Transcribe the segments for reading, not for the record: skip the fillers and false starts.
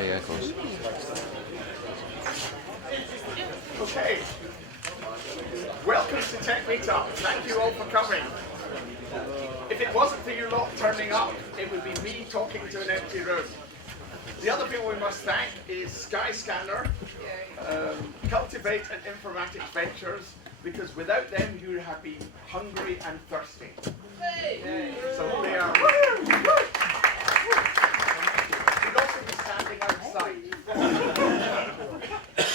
yeah, of course. Okay. Welcome to TechMeetUp. Thank you all for coming. If it wasn't for you lot turning up, it would be me talking to an empty room. The other people we must thank is Skyscanner, Cultivate and Informatics Ventures, because without them you would have been hungry and thirsty. So they are. You'd also be standing outside.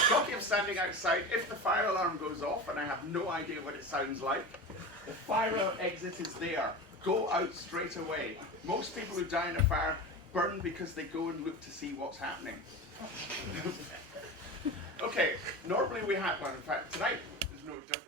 Talking of standing outside, if the fire alarm goes off, and I have no idea what it sounds like, the fire exit is there. Go out straight away. Most people who die in a fire burn because they go and look to see what's happening. Okay, normally we have one. In fact, tonight is no different.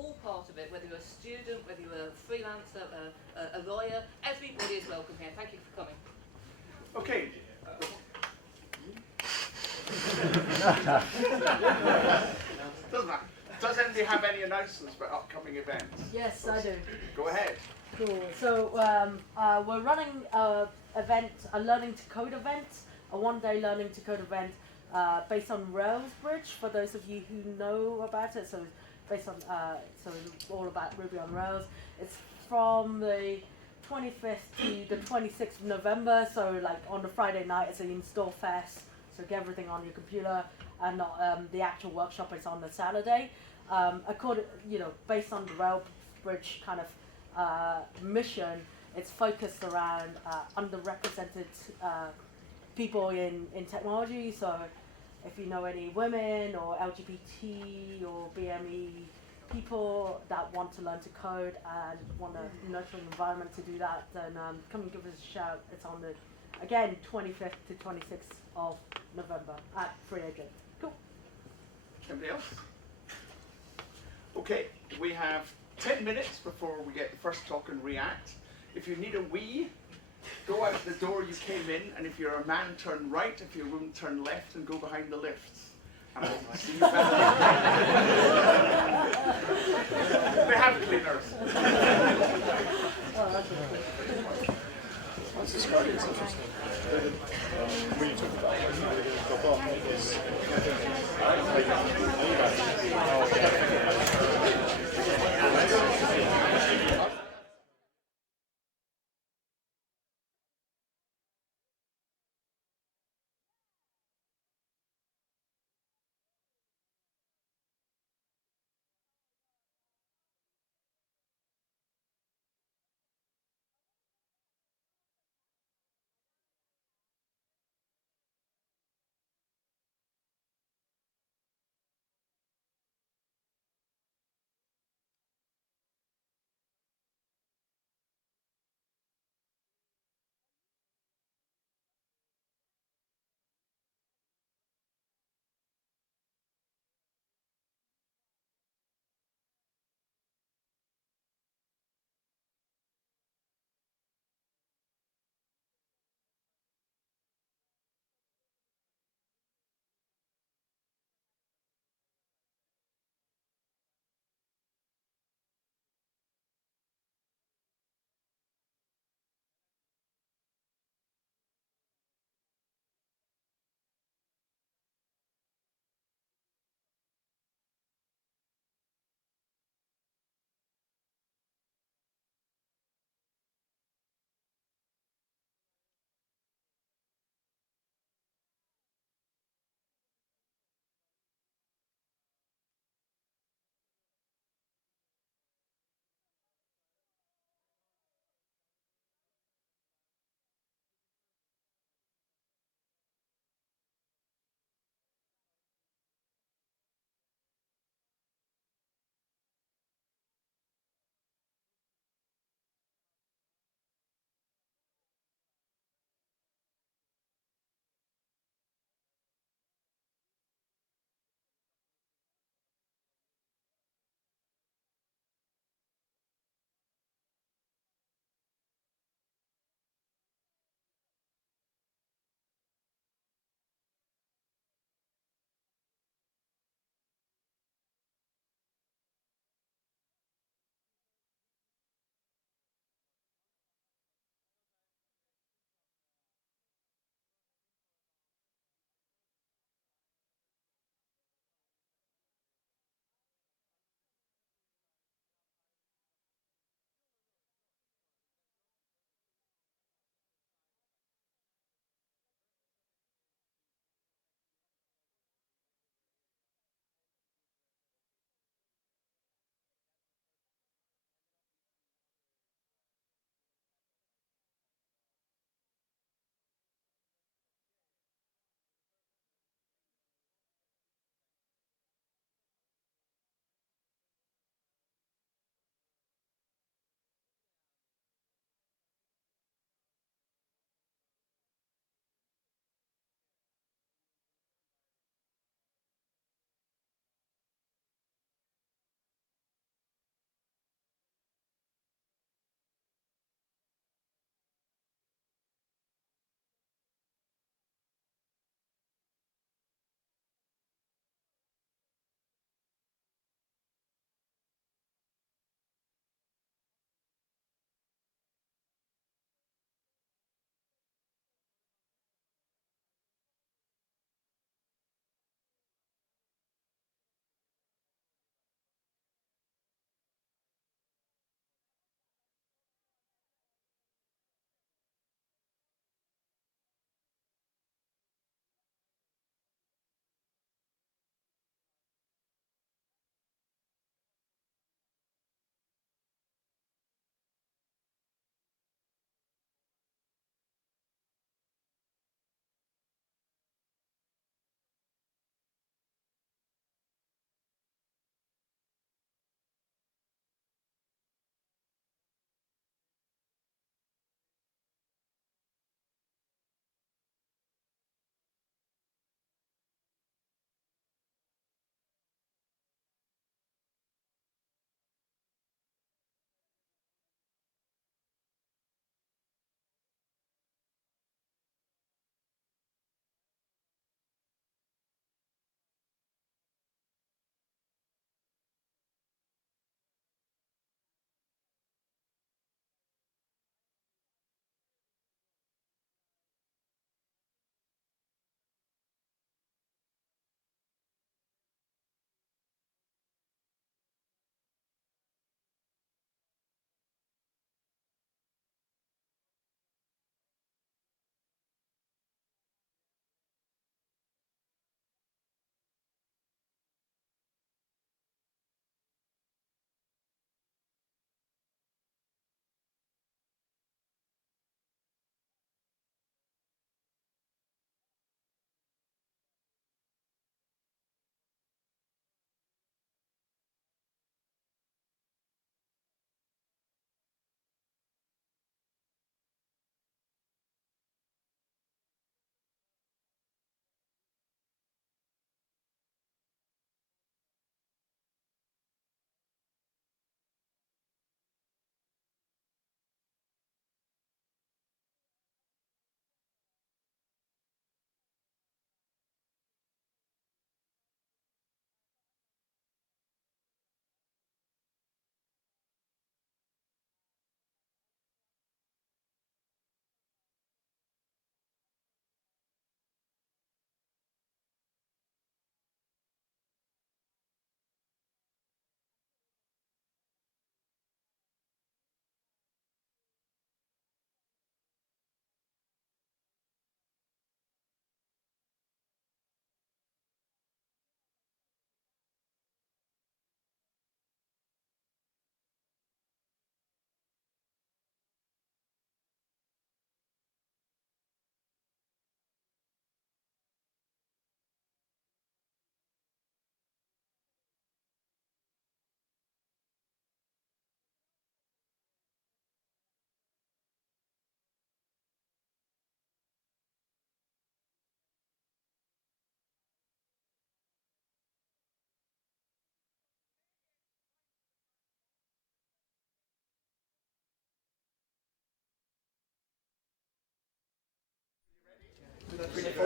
all part of it, whether you're a student, whether you're a freelancer, a lawyer, everybody is welcome here. Thank you for coming. Okay. Doesn't matter. Does anybody have any announcements about upcoming events? Yes, I do. Go ahead. Cool. So we're running a learning to code event, a one-day learning to code event based on Rails Bridge. For those of you who know about it, so based on so it's all about Ruby on Rails. It's from the 25th to the 26th of November. So like on the Friday night, it's an install fest. So get everything on your computer, and the actual workshop is on the Saturday. Based on the Rails Bridge kind of mission, it's focused around underrepresented people in technology. So if you know any women or LGBT or BME people that want to learn to code and want a nurturing environment to do that, then come and give us a shout. It's on the, again, 25th to 26th of November at Free Agent. Cool. Anybody else? Okay, we have 10 minutes before we get the first talk in React. If you need a wee, go out the door you came in, and if you're a man, turn right. If you're a woman, turn left and go behind the lifts. And I'll see you back. They have cleaners. Once the starting is interesting. When you talk about the bomb, it was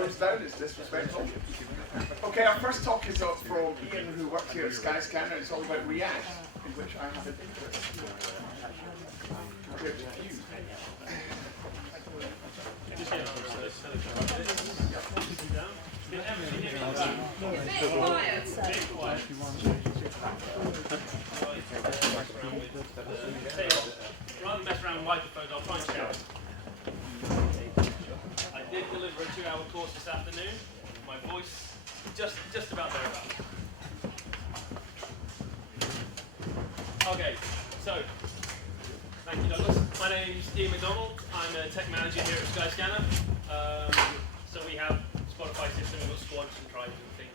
thumbs down is disrespectful. Okay, our first talk is up from Iain, who works here at Skyscanner. It's all about React, in which I have an interest. Compared to you. Rather than mess around with microphones, I'll try and shout. I did deliver a 2-hour course this afternoon. My voice just about thereabouts. Okay, so thank you, Douglas. My name's Iain McDonald. I'm a tech manager here at Skyscanner. So we have Spotify system, we've got squads and tribes and things.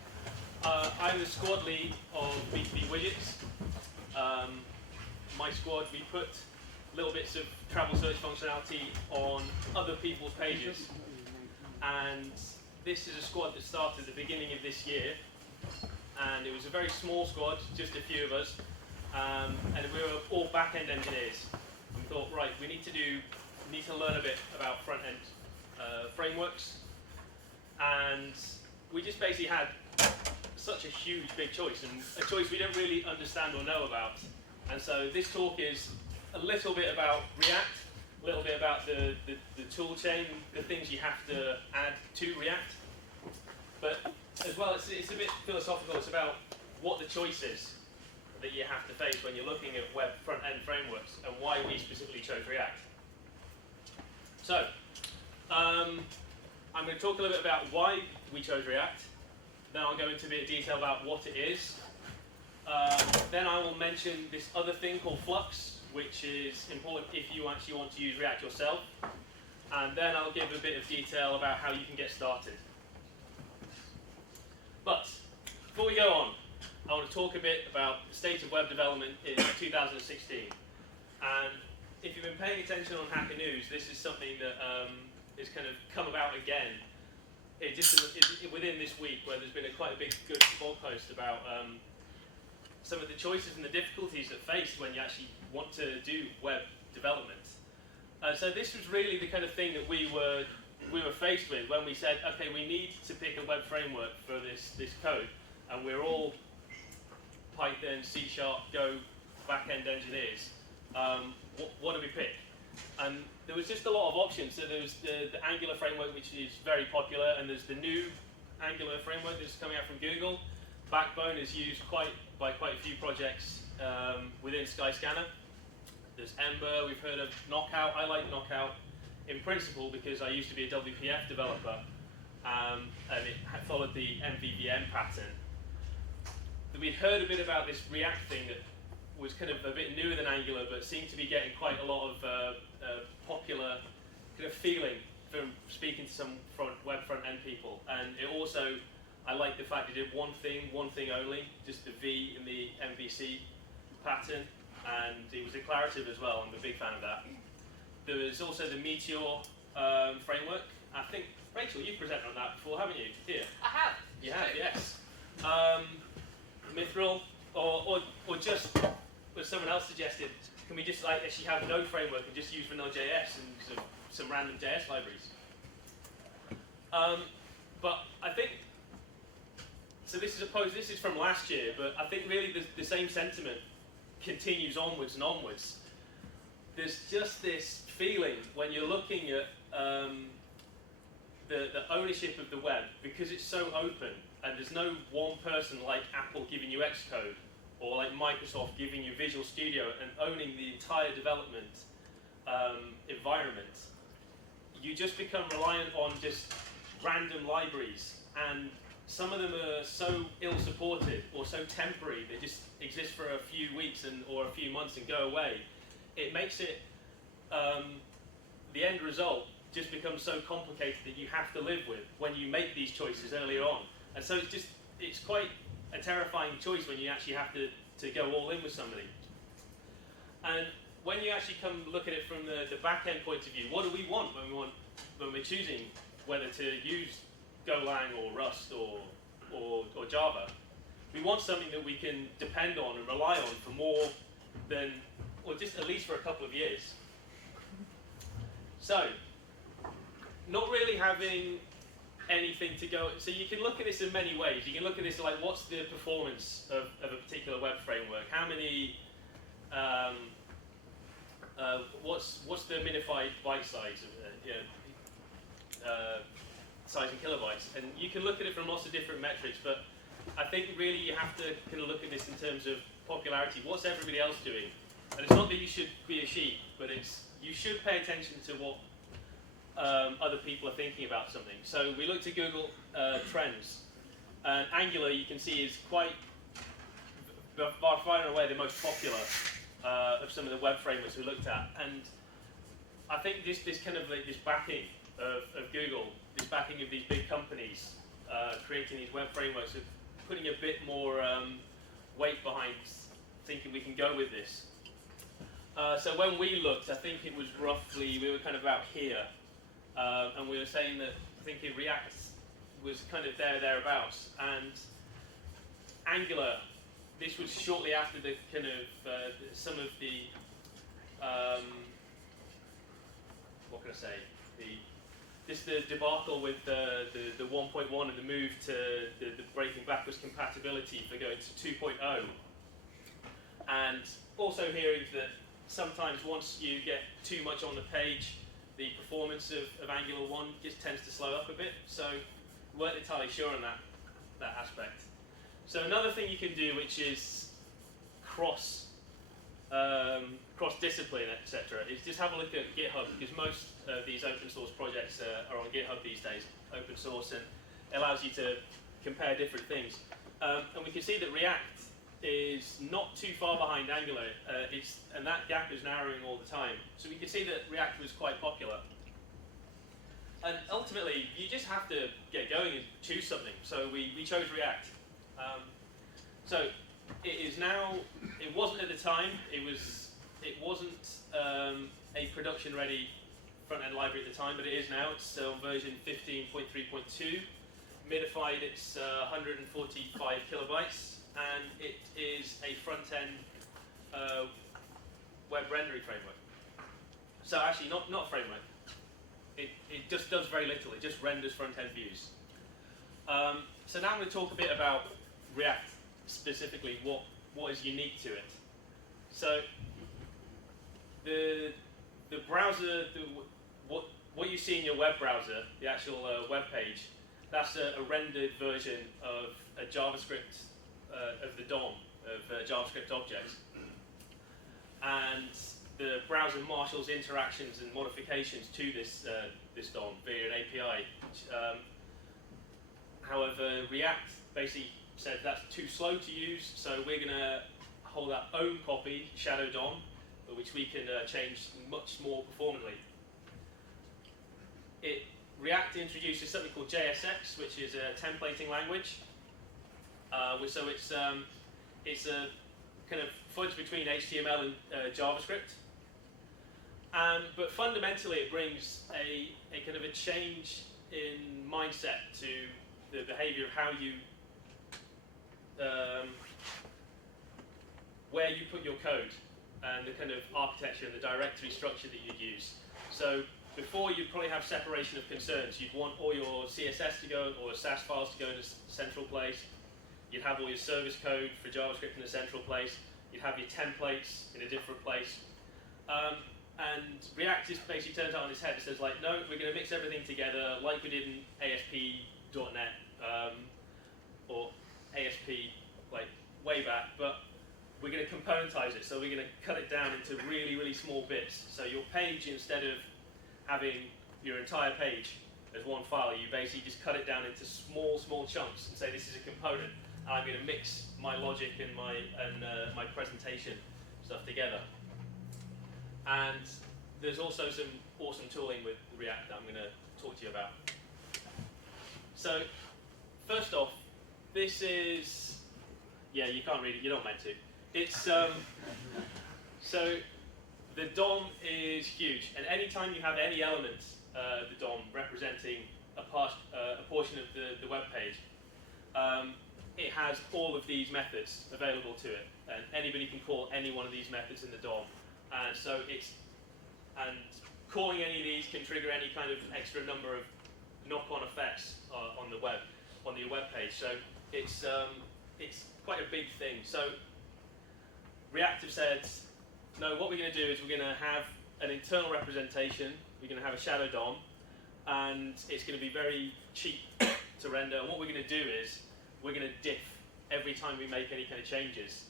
I'm the squad lead of B2B widgets. My squad, we put little bits of travel search functionality on other people's pages. And this is a squad that started at the beginning of this year. And it was a very small squad, just a few of us. And we were all back-end engineers. We thought, right, we need to learn a bit about front-end frameworks. And we just basically had such a huge, big choice, and a choice we don't really understand or know about. And so this talk is a little bit about React, a little bit about the tool chain, the things you have to add to React. But as well, it's a bit philosophical. It's about what the choice is that you have to face when you're looking at web front-end frameworks and why we specifically chose React. So, I'm going to talk a little bit about why we chose React. Then I'll go into a bit of detail about what it is. Then I will mention this other thing called Flux, which is important if you actually want to use React yourself. And then I'll give a bit of detail about how you can get started. But before we go on, I want to talk a bit about the state of web development in 2016. And if you've been paying attention on Hacker News, this is something that has kind of come about again. Within this week, where there's been quite a big good blog post about some of the choices and the difficulties that faced when you actually want to do web development. So this was really the kind of thing that we were faced with when we said, okay, we need to pick a web framework for this code, and we're all Python, C#, Go, back-end engineers. What do we pick? And there was just a lot of options. So there was the Angular framework, which is very popular, and there's the new Angular framework that's coming out from Google. Backbone is used by quite a few projects within Skyscanner. There's Ember, we've heard of Knockout. I like Knockout in principle because I used to be a WPF developer, and it followed the MVVM pattern. We'd heard a bit about this React thing that was kind of a bit newer than Angular, but seemed to be getting quite a lot of popular kind of feeling from speaking to some web front-end people. And it also, I like the fact it did one thing only, just the V in the MVC pattern, and it was declarative as well. I'm a big fan of that. There was also the Meteor framework. I think, Rachel, you've presented on that before, haven't you? Here. I have. You have, yes. Mithril, or just, as someone else suggested, can we just actually have no framework and just use vanilla.js and some random JS libraries? But I think, so this is from last year, but I think really the same sentiment continues onwards and onwards. There's just this feeling when you're looking at the ownership of the web, because it's so open, and there's no one person like Apple giving you Xcode, or like Microsoft giving you Visual Studio and owning the entire development environment. You just become reliant on just random libraries, and some of them are so ill-supported or so temporary, they just exist for a few weeks or a few months and go away. It makes it, the end result just becomes so complicated that you have to live with when you make these choices earlier on. And so it's quite a terrifying choice when you actually have to go all in with somebody. And when you actually come look at it from the back-end point of view, what do we want when we're choosing whether to use Golang or Rust or Java? We want something that we can depend on and rely on for more than, or just at least for a couple of years. So, not really having anything to go. So you can look at this in many ways. You can look at this like, what's the performance of a particular web framework? How many what's the minified byte size of size in kilobytes? And you can look at it from lots of different metrics, but I think really you have to kind of look at this in terms of popularity. What's everybody else doing? And it's not that you should be a sheep, but it's you should pay attention to what other people are thinking about something. So we looked at Google Trends, and Angular, you can see, is quite by far and away the most popular of some of the web frameworks we looked at. And I think this kind of like this backing of Google, this backing of these big companies creating these web frameworks, of putting a bit more weight behind thinking we can go with this. So when we looked, I think it was roughly, we were kind of about here. And we were saying that thinking React was kind of thereabouts, and Angular, this was shortly after the kind of some of the what can I say, the debacle with the 1.1 and the move to the breaking backwards compatibility for going to 2.0, and also hearing that sometimes once you get too much on the page, the performance of Angular 1 just tends to slow up a bit, so we weren't entirely sure on that aspect. So another thing you can do, which is cross-discipline, etc., is just have a look at GitHub, because most of these open source projects are on GitHub these days, open source, and it allows you to compare different things. And we can see that React is not too far behind Angular, and that gap is narrowing all the time. So we can see that React was quite popular. And ultimately, you just have to get going and choose something. So we chose React. So it is now, it wasn't at the time, it wasn't a production-ready front-end library at the time, but it is now. It's on version 15.3.2. Minified, it's 145 kilobytes. And it is a front-end web rendering framework. So actually, not a framework. It just does very little. It just renders front-end views. So now I'm going to talk a bit about React specifically. What is unique to it? So the browser, what you see in your web browser, the actual web page, that's a rendered version of a JavaScript. Of the DOM, of JavaScript objects. And the browser marshals interactions and modifications to this DOM via an API. However, React basically said that's too slow to use, so we're going to hold our own copy, Shadow DOM, which we can change much more performantly. React introduces something called JSX, which is a templating language. So it's a kind of fudge between HTML and JavaScript. But fundamentally, it brings a kind of a change in mindset to the behavior of how you, where you put your code, and the kind of architecture and the directory structure that you'd use. So before, you'd probably have separation of concerns. You'd want all your CSS to go, or SAS files to go in a central place. You'd have all your service code for JavaScript in a central place. You'd have your templates in a different place. And React just basically turns out on its head. It says, like, no, we're going to mix everything together like we did in ASP.NET or ASP, like, way back, but we're going to componentize it. So we're going to cut it down into really, really small bits. So your page, instead of having your entire page as one file, you basically just cut it down into small, small chunks and say this is a component. And I'm going to mix my logic and my presentation stuff together. And there's also some awesome tooling with React that I'm going to talk to you about. So first off, this is, yeah, you can't read it, you're not meant to. It's so the DOM is huge, and anytime you have any element, the DOM representing a portion of the web page, it has all of these methods available to it, and anybody can call any one of these methods in the DOM. And so calling any of these can trigger any kind of extra number of knock-on effects on the web, on your web page. So it's quite a big thing. So React have said, no, what we're going to do is we're going to have an internal representation. We're going to have a shadow DOM, and it's going to be very cheap to render. And what we're going to do is we're going to diff every time we make any kind of changes.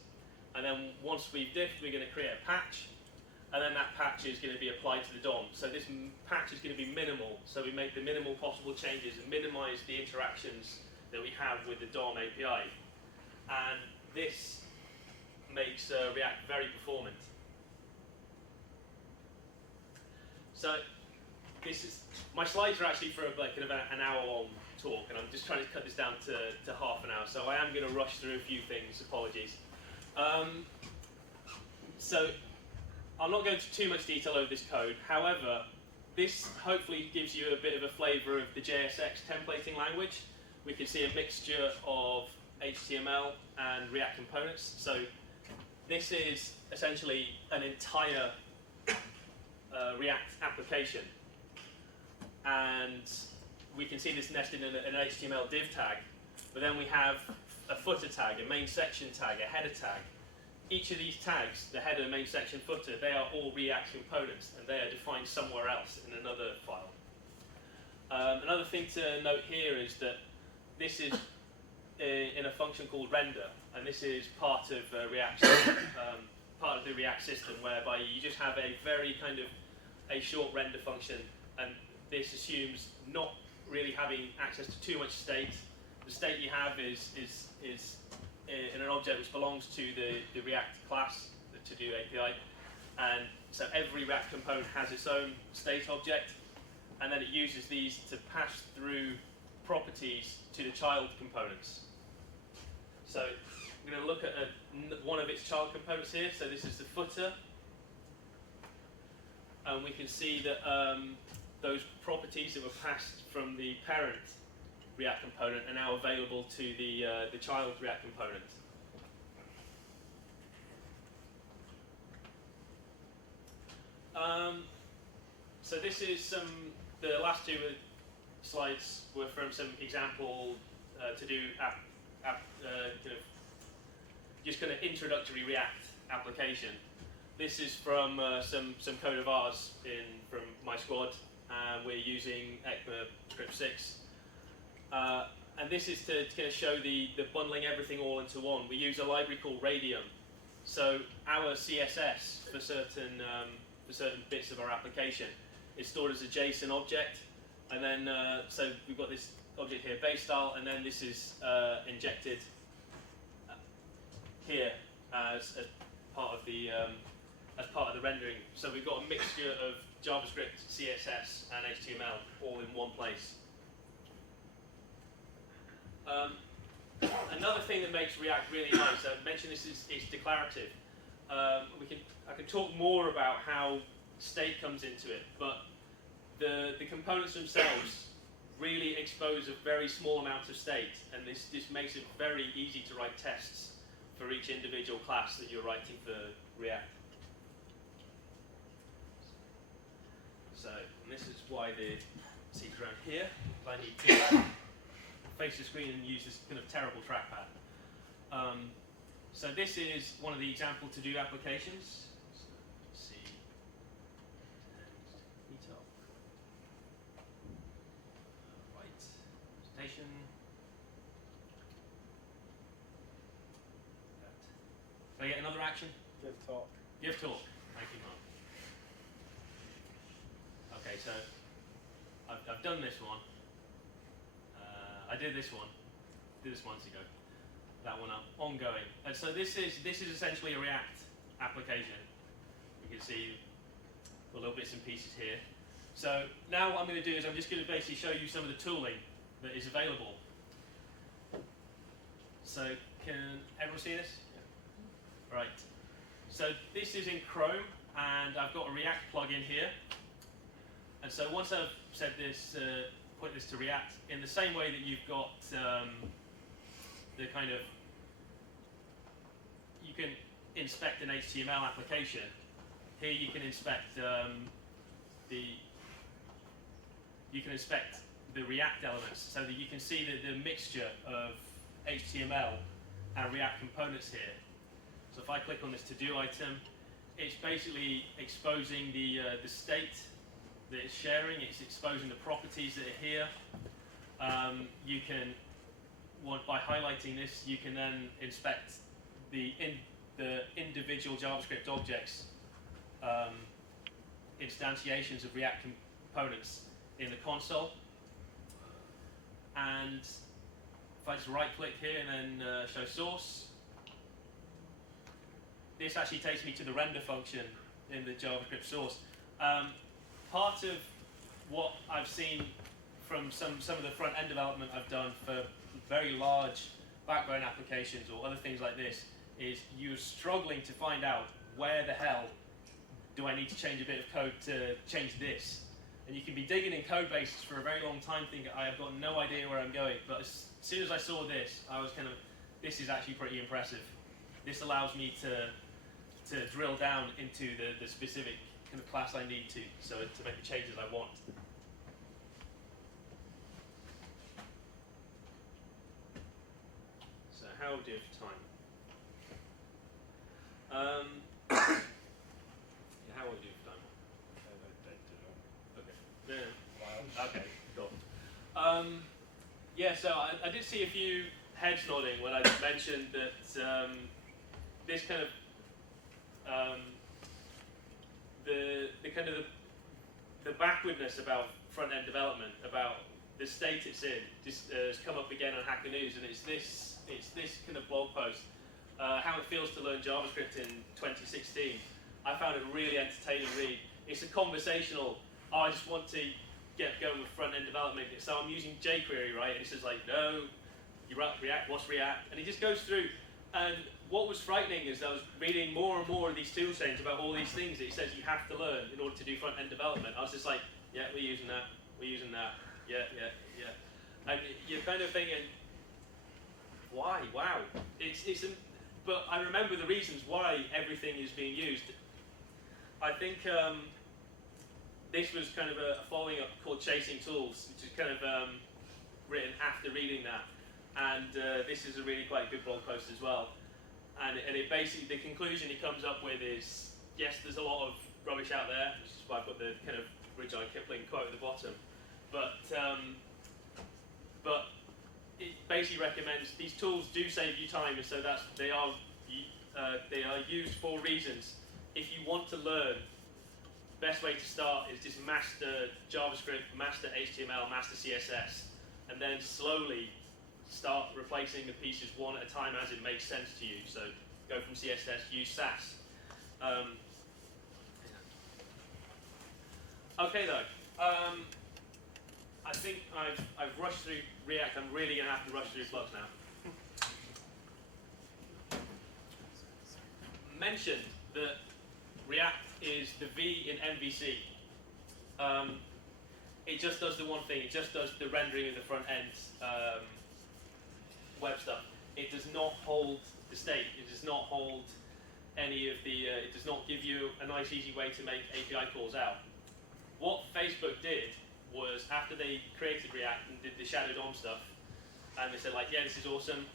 And then once we've diffed, we're going to create a patch, and then that patch is going to be applied to the DOM. So this patch is going to be minimal, so we make the minimal possible changes and minimize the interactions that we have with the DOM API. And this makes React very performant. So this is, my slides are actually for like kind of an hour-long talk, and I'm just trying to cut this down to half an hour, so I am going to rush through a few things, apologies. So I'll not go into too much detail over this code. However, this hopefully gives you a bit of a flavor of the JSX templating language. We can see a mixture of HTML and React components. So this is essentially an entire React application. And we can see this nested in an HTML div tag, but then we have a footer tag, a main section tag, a header tag. Each of these tags, the header, main section, footer, they are all React components, and they are defined somewhere else in another file. Another thing to note here is that this is in a function called render, and this is part of React, part of the React system, whereby you just have a very kind of a short render function, and this assumes not really having access to too much state. The state you have is in an object which belongs to the React class, the to-do API, and so every React component has its own state object, and then it uses these to pass through properties to the child components. So I'm going to look at one of its child components here. So this is the footer, and we can see that those properties that were passed from the parent React component are now available to the child React component. So this is the last two slides were from some example to-do just kind of introductory React application. This is from some code of ours from my squad. We're using ECMAScript 6. And this is to kind of show the bundling everything all into one. We use a library called Radium. So our CSS for certain bits of our application is stored as a JSON object. And then, so we've got this object here, base style, and then this is injected here as part of the rendering. So we've got a mixture of JavaScript, CSS, and HTML all in one place. Another thing that makes React really nice, I mentioned this is declarative. I can talk more about how state comes into it, but the components themselves really expose a very small amount of state, and this makes it very easy to write tests for each individual class that you're writing for React. So, and this is why the seats around here. I need to face the screen and use this kind of terrible trackpad. So this is one of the example to-do applications. So let's see. TechMeetUp. Right. Presentation. Can I get another action? Give talk. Give talk. Thank you, Mark. Okay, so I've done this one. I did this one. Did this months ago. That one up. Ongoing. And so this is essentially a React application. You can see the little bits and pieces here. So now what I'm going to do is I'm just going to basically show you some of the tooling that is available. So can everyone see this? Yeah. Right. So this is in Chrome, and I've got a React plugin here. And so once I've said this, put this to React, in the same way that you've got the kind of, you can inspect an HTML application. Here you can inspect the React elements, so that you can see the mixture of HTML and React components here. So if I click on this to-do item, it's basically exposing the state that it's sharing. It's exposing the properties that are here. You can, by highlighting this, you can then inspect the individual JavaScript objects, instantiations of React components in the console. And if I just right-click here and then show source, this actually takes me to the render function in the JavaScript source. Part of what I've seen from some of the front-end development I've done for very large backbone applications or other things like this is you're struggling to find out where the hell do I need to change a bit of code to change this. And you can be digging in code bases for a very long time thinking, I have got no idea where I'm going. But as soon as I saw this, I was kind of, this is actually pretty impressive. This allows me to drill down into the specific kind of class I need to make the changes I want. So how do we do for time? Yeah, how will we do for time? Okay. Yeah. Okay, cool. Yeah, so I did see a few heads nodding when I mentioned that this kind of the backwardness about front-end development, about the state it's in, just has come up again on Hacker News, and it's this kind of blog post, how it feels to learn JavaScript in 2016. I found it a really entertaining read. It's a conversational, I just want to get going with front-end development, so I'm using jQuery, right? And it's just like, no, you React, what's React? And he just goes through, and what was frightening is I was reading more and more of these tool chains about all these things that he says you have to learn in order to do front-end development. I was just like, yeah, we're using that, yeah. And you're kind of thinking, why? Wow. But I remember the reasons why everything is being used. I think this was kind of a following up called Chasing Tools, which is kind of written after reading that. And this is a really quite good blog post as well. And it basically, the conclusion he comes up with is, yes, there's a lot of rubbish out there, which is why I put the kind of Rudyard Kipling quote at the bottom. But it basically recommends these tools do save you time, and so they are used for reasons. If you want to learn, best way to start is just master JavaScript, master HTML, master CSS, and then slowly start replacing the pieces one at a time as it makes sense to you. So go from CSS, use Sass. Okay though, I think I've rushed through React. I'm really going to have to rush through Flux now. Mentioned that React is the V in MVC. It just does the one thing. It just does the rendering of the front end web stuff. It does not hold the state. It does not hold any of the. It does not give you a nice, easy way to make API calls out. What Facebook did was, after they created React and did the shadow DOM stuff, and they said like, yeah, this is awesome.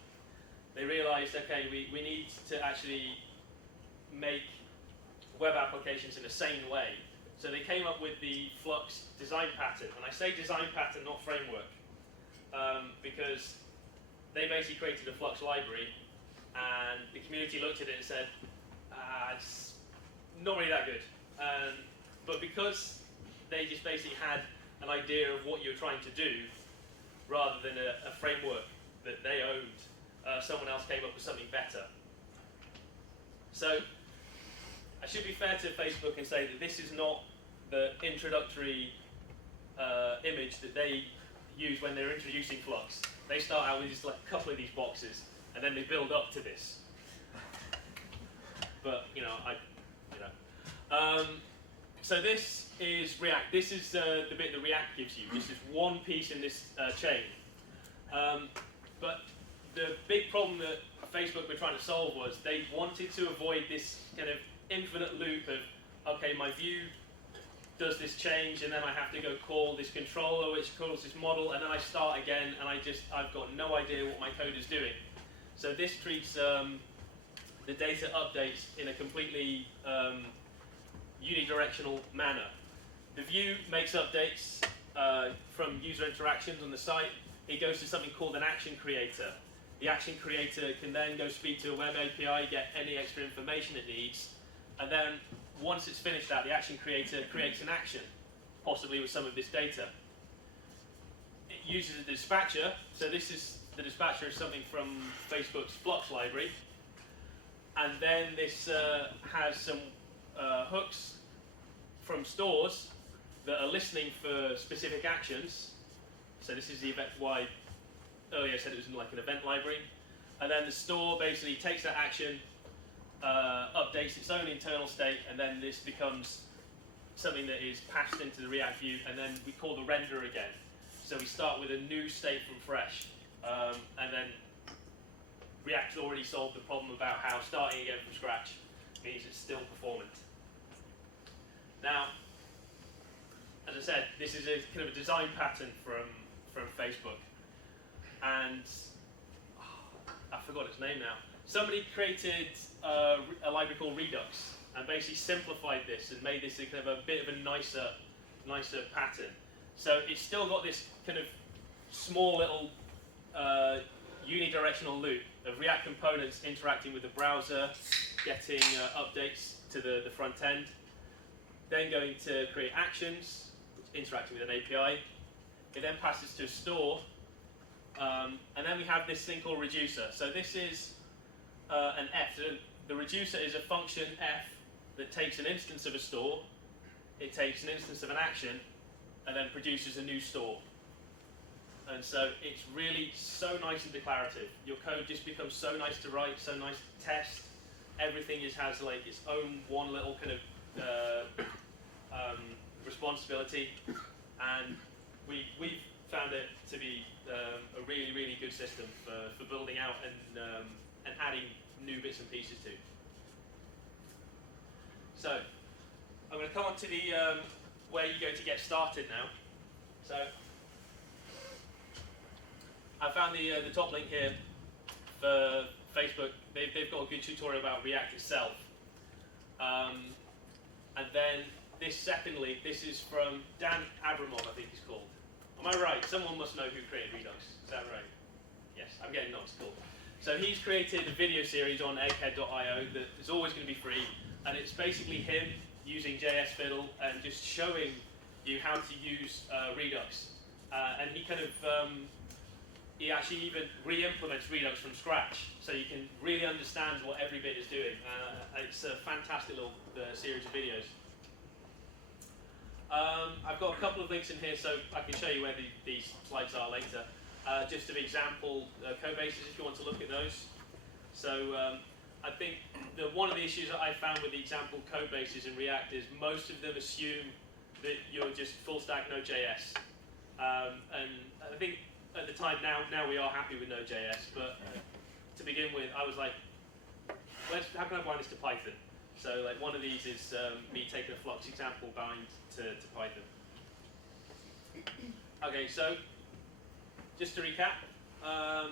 They realized, okay, we need to actually make web applications in a sane way. So they came up with the Flux design pattern. And I say design pattern, not framework, because they basically created a Flux library, and the community looked at it and said, it's not really that good. But because they just basically had an idea of what you were trying to do, rather than a framework that they owned, someone else came up with something better. So I should be fair to Facebook and say that this is not the introductory image that they use when they're introducing Flux. They start out with just like a couple of these boxes, and then they build up to this. But so this is React. This is the bit that React gives you. This is one piece in this chain. But the big problem that Facebook were trying to solve was they wanted to avoid this kind of infinite loop of, okay, my view does this change, and then I have to go call this controller, which calls this model, and then I start again, and I've got no idea what my code is doing. So this treats the data updates in a completely unidirectional manner. The view makes updates from user interactions on the site. It goes to something called an action creator. The action creator can then go speak to a web API, get any extra information it needs, and then once it's finished that, the action creator creates an action, possibly with some of this data. It uses a dispatcher, so the dispatcher is something from Facebook's Flux library, and then this has some hooks from stores that are listening for specific actions. So this is the event why earlier I said it was like an event library. And then the store basically takes that action, updates its own internal state, and then this becomes something that is passed into the React view, and then we call the render again. So we start with a new state from fresh, and then React's already solved the problem about how starting again from scratch means it's still performant. Now, as I said, this is a kind of a design pattern from Facebook, and I forgot its name now. Somebody created a library called Redux and basically simplified this and made this a kind of a bit of a nicer pattern. So it's still got this kind of small little unidirectional loop of React components interacting with the browser, getting updates to the front end, then going to create actions, interacting with an API. It then passes to a store, and then we have this thing called reducer. So this is an F. The reducer is a function F that takes an instance of a store, it takes an instance of an action, and then produces a new store. And so it's really so nice and declarative. Your code just becomes so nice to write, so nice to test. Everything has like its own one little kind of responsibility, and we've found it to be a really, really good system for building out and adding new bits and pieces to. So I'm going to come on to the where you go to get started now. So I found the top link here for Facebook. They've got a good tutorial about React itself. And then this second link, this is from Dan Abramov, I think he's called. Am I right? Someone must know who created Redux. Is that right? Yes, I'm getting nods. Cool. So he's created a video series on egghead.io that is always going to be free, and it's basically him using JS Fiddle and just showing you how to use Redux. And he kind of he actually even re-implements Redux from scratch, so you can really understand what every bit is doing. It's a fantastic little series of videos. I've got a couple of links in here, so I can show you where these slides are later. Just of example code bases, if you want to look at those. So I think one of the issues that I found with the example code bases in React is most of them assume that you're just full stack Node.js. And I think at the time, now we are happy with Node.js, but to begin with, I was like, how can I bind this to Python? So like one of these is me taking a Flux example bind to Python. Okay, so just to recap, I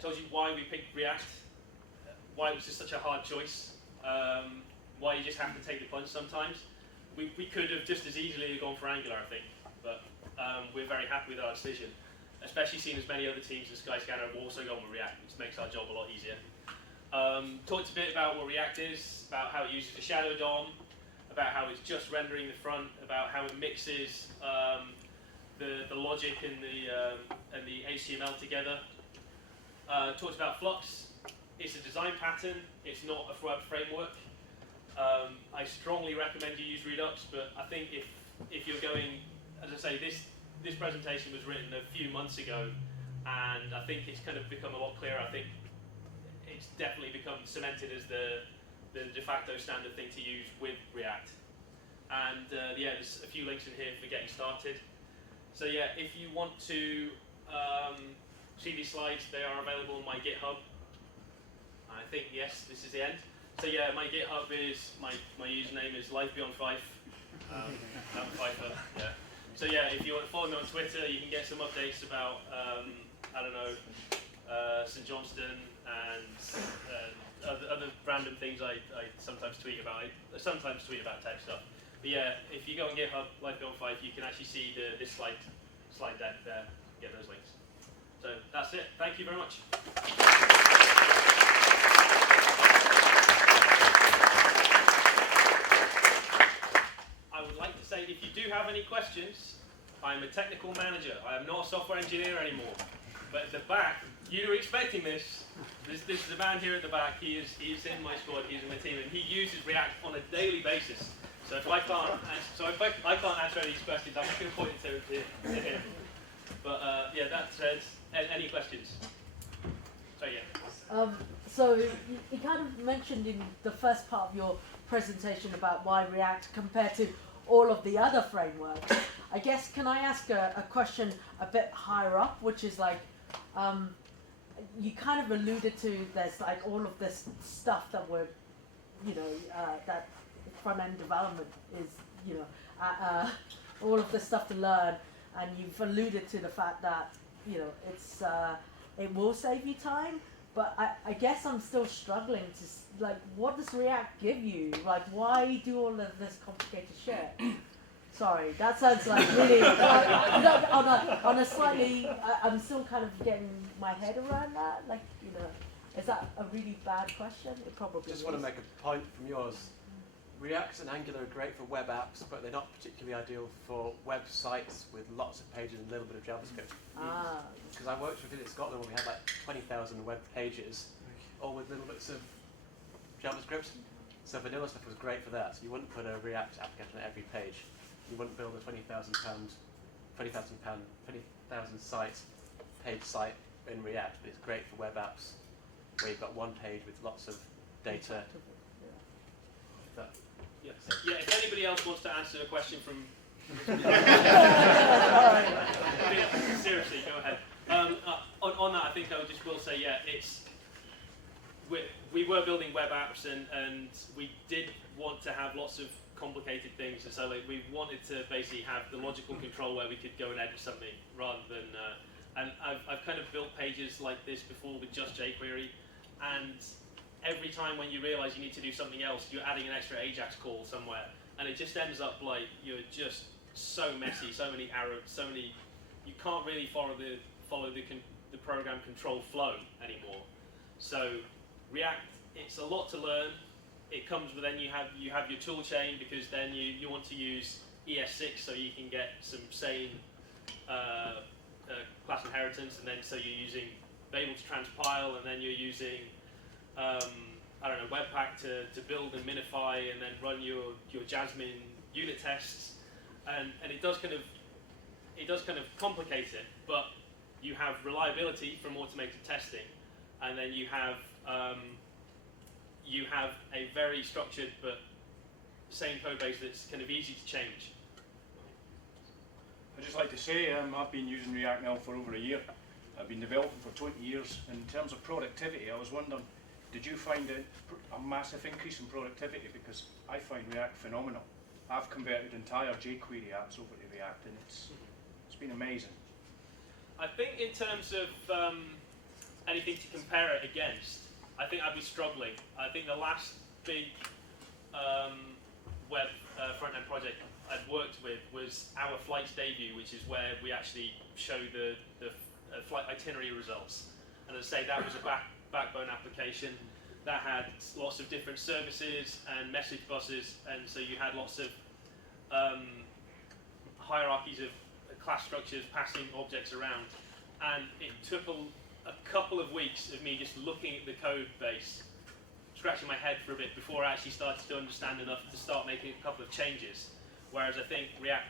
told you why we picked React, why it was just such a hard choice, why you just have to take the plunge sometimes. We could have just as easily gone for Angular, I think, but we're very happy with our decision, especially seeing as many other teams in Skyscanner have also gone with React, which makes our job a lot easier. Talked a bit about what React is, about how it uses the shadow DOM, about how it's just rendering the front, about how it mixes the logic and the HTML together. Talked about Flux. It's a design pattern. It's not a web framework. I strongly recommend you use Redux, but I think if you're going, as I say, this presentation was written a few months ago, and I think it's kind of become a lot clearer. I think it's definitely become cemented as the de facto standard thing to use with React. And yeah, there's a few links in here for getting started. So yeah, if you want to see these slides, they are available on my GitHub. I think, yes, this is the end. So yeah, my GitHub is, my username is lifebeyond5. Pfeiffer, yeah. So yeah, if you want to follow me on Twitter, you can get some updates about, I don't know, St Johnston and other random things I sometimes tweet about. I sometimes tweet about tech stuff. But yeah, if you go on GitHub, Life Beyond Five, you can actually see this slide deck there. Get those links. So that's it. Thank you very much. I would like to say, if you do have any questions, I'm a technical manager. I am not a software engineer anymore. But at the back, you were expecting this. This is a man here at the back. He is in my squad. He's in my team, and he uses React on a daily basis. So if I can't answer any of these questions, I'm just going to point it to him. But yeah, that said, any questions? So yeah. So you kind of mentioned in the first part of your presentation about why React compared to all of the other frameworks. I guess, can I ask a question a bit higher up, which is like, you kind of alluded to there's like all of this stuff that we're, that front-end development is, all of this stuff to learn, and you've alluded to the fact that, it's, it will save you time, but I guess I'm still struggling to, like, what does React give you? Like, why do all of this complicated shit? Sorry, that sounds like really, on a slightly, I'm still kind of getting my head around that, like, is that a really bad question? It probably Just want to make a point from yours. React and Angular are great for web apps, but they're not particularly ideal for websites with lots of pages and a little bit of JavaScript. Because I worked with it in Scotland when we had like 20,000 web pages, all with little bits of JavaScript. So vanilla stuff was great for that. So you wouldn't put a React application on every page. You wouldn't build a 20,000 site page site in React, but it's great for web apps where you've got one page with lots of data. Yes. Yeah, if anybody else wants to answer a question from... Seriously, go ahead. On that, I think I will say, yeah, we were building web apps and we did want to have lots of complicated things, and so like, we wanted to basically have the logical control where we could go and edit something rather than... and I've kind of built pages like this before with just jQuery, and every time when you realize you need to do something else, you're adding an extra Ajax call somewhere, and it just ends up like you're just so messy, so many errors, you can't really follow the program control flow anymore. So React, it's a lot to learn. It comes with, then you have your tool chain, because then you want to use ES6 so you can get some sane class inheritance, and then so you're able to transpile, and then you're using I don't know, Webpack to build and minify and then run your Jasmine unit tests, and it does kind of complicate it, but you have reliability from automated testing, and then you have a very structured but same code base that's kind of easy to change. I'd just like to say I've been using React now for over a year. I've been developing for 20 years. In terms of productivity, I was wondering, did you find a massive increase in productivity? Because I find React phenomenal. I've converted entire jQuery apps over to React, and it's been amazing. I think in terms of anything to compare it against, I think I'd be struggling. I think the last big web front-end project I'd worked with was our flights debut, which is where we actually show the flight itinerary results. And as I say, that was a backbone application that had lots of different services and message buses, and so you had lots of hierarchies of class structures passing objects around. And it took a couple of weeks of me just looking at the code base, scratching my head for a bit before I actually started to understand enough to start making a couple of changes. Whereas I think React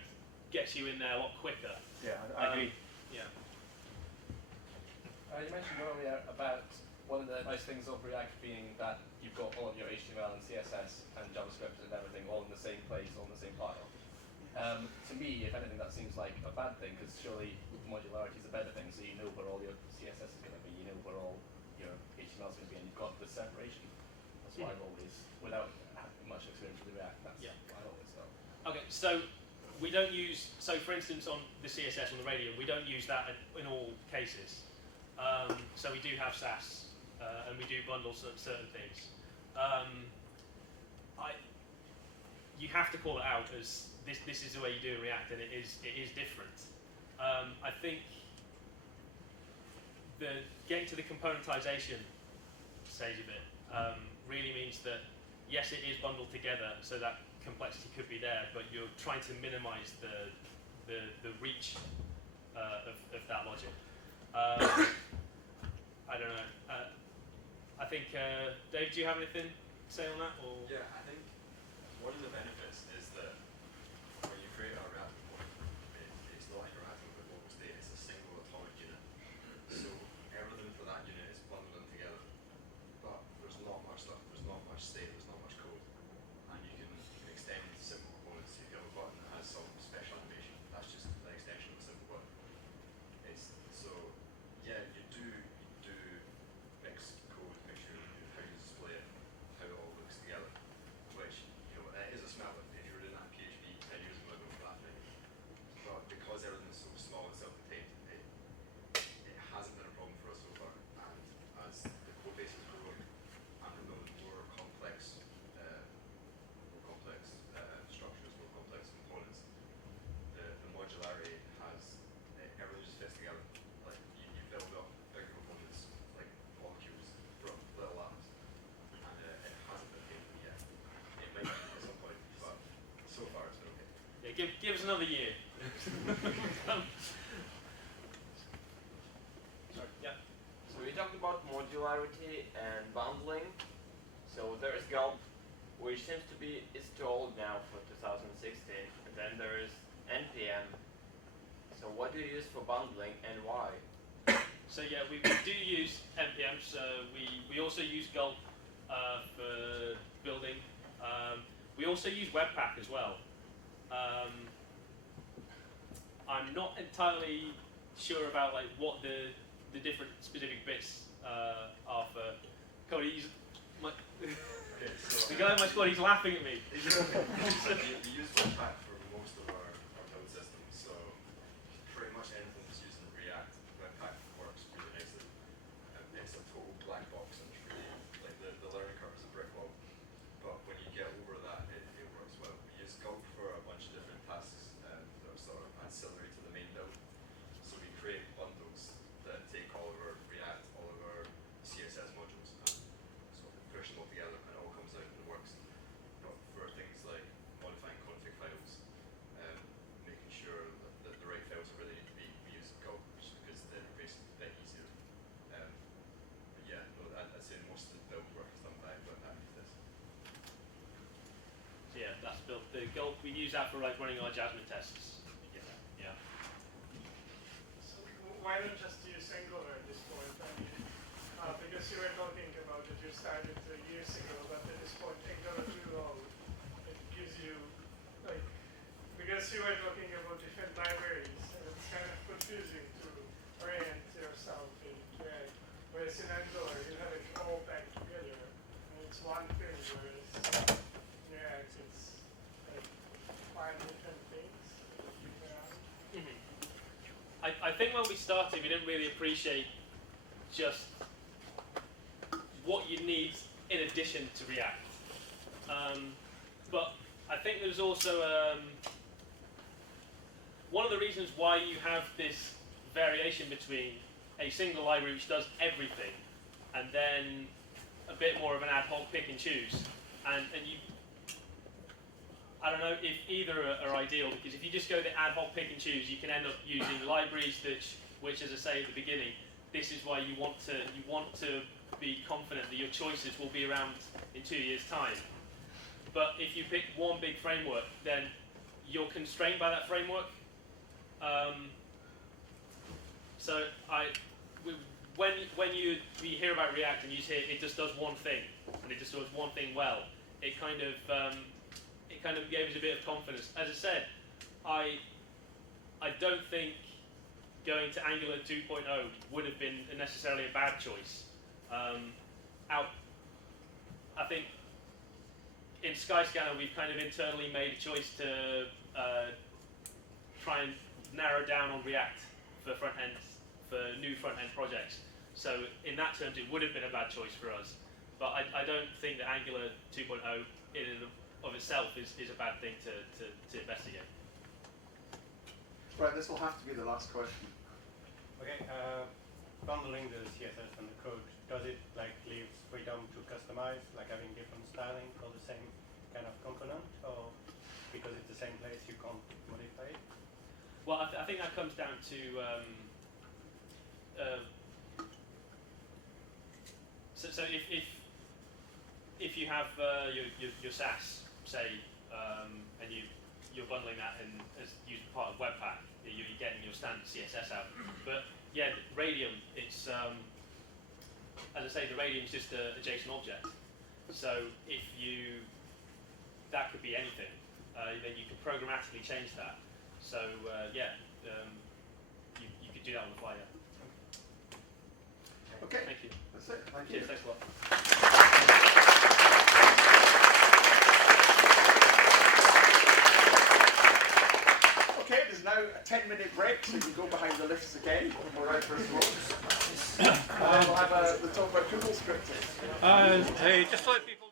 gets you in there a lot quicker. Yeah, I agree. Yeah. You mentioned earlier about one of the nice things of React being that you've got all of your HTML and CSS and JavaScript and everything all in the same place, all in the same file. To me, if anything, that seems like a bad thing, because surely modularity is a better thing, so you know where all your CSS is going to be, you know where all your HTML is going to be, and you've got the separation. That's what I've always, without having much experience with React, that's what I always thought. Okay, so we don't use, so for instance on the CSS on the radio, we don't use that in all cases. So we do have Sass, and we do bundle certain things. You have to call it out as this is the way you do React, and it is different. I think getting to the componentization stage of it really means that yes, it is bundled together, so that complexity could be there, but you're trying to minimize the reach of that logic. I don't know. I think Dave, do you have anything to say on that? Or? Yeah, I think one of the benefits is that when you create a React component, it's not interacting with local state, it's a single atomic unit. So everything for that unit is bundled in together. But there's not much stuff, there's not much state, there's not much code. And you can extend simple components. If you have a button that has some special animation, that's just an extension of a simple button. So yeah, you do mix code, make sure how you display it, how it all looks together. Which, it is a smell if you were doing that in PHP 10 years ago, for that thing. But because everything is so small and self-contained, it hasn't been a problem for us so far. And as the code base has grown and we're building more complex structures, more complex components, the modularity everything just fits together. Like you build up bigger components like molecules from little atoms, and it hasn't been painful yet. It might be at some point, but so far it's been okay. Yeah, give us another year. Sorry. Yeah. So we talked about modularity and bundling. So there is Gulp, which seems to be installed now for 2016, and then there is NPM. So what do you use for bundling and why? So yeah, we do use NPM. So we also use Gulp for building. We also use Webpack as well. I'm not entirely sure about what the different specific bits are for. Cody, the guy in my squad, he's laughing at me. We use Webpack for most of our build systems, so pretty much anything that's using React, Webpack works really nicely. It's a total black box, and it's really, the learning curve is a brick wall. But when you get over that, it works well. We use Gulp for a bunch of different tasks that are sort of ancillary to the main build. So we create bundles that take all of our React, all of our CSS modules, and sort of push them all together, and it all comes out and it works. But for things like modifying config files, making sure that the right files are where they need to be, we use Gulp just because the interface is a bit easier. But yeah, no, I'd say most of the build work is done by Webpack these days. So yeah, that's built. The Gulp, we use that for running our Jasmine tests. Yeah. So why not just use Angular at this point? Because you were talking about that you started years ago, but at this point Angular 2.0, it gives you, because you were talking about different libraries, and it's kind of confusing to orient yourself in React. Whereas in Angular, you have it all packed together, and it's one thing, whereas in React, it's like 5 different things. I think when we started, we didn't really appreciate just what you need in addition to React. But I think there's also one of the reasons why you have this variation between a single library which does everything and then a bit more of an ad hoc pick and choose. And you, I don't know if either are ideal, because if you just go the ad hoc pick and choose, you can end up using libraries which, as I say at the beginning, this is why you want to be confident that your choices will be around in 2 years' time. But if you pick one big framework, then you're constrained by that framework. So when you hear about React and you hear it just does one thing, and it just does one thing well, it kind of gave us a bit of confidence. As I said, I don't think going to Angular 2.0 would have been necessarily a bad choice. I think in in Skyscanner, we've kind of internally made a choice to try and narrow down on React for new front end projects. So in that terms, it would have been a bad choice for us. But I don't think that Angular 2.0 in and of itself is a bad thing to investigate. Right, this will have to be the last question. Okay, bundling the CSS and the code, does it leave freedom to customize, like having different styling for the same kind of component, or because it's the same place you can't modify it? Well, I think that comes down to so if you have your SaaS, say, and you're bundling that as using part of Webpack, you're getting your standard CSS out. But yeah, Radium, it's as I say, the Radium is just a JSON object. So if that could be anything, then you can programmatically change that. So yeah, you could do that on the fly. Yeah. Okay. Thank you. That's it. Thank Cheers. you. Thanks a lot. Okay, there's now a 10-minute break, so you can go behind the lifts again. We're out for a smoke. We'll have the talk about Google scripting. Hey, just so people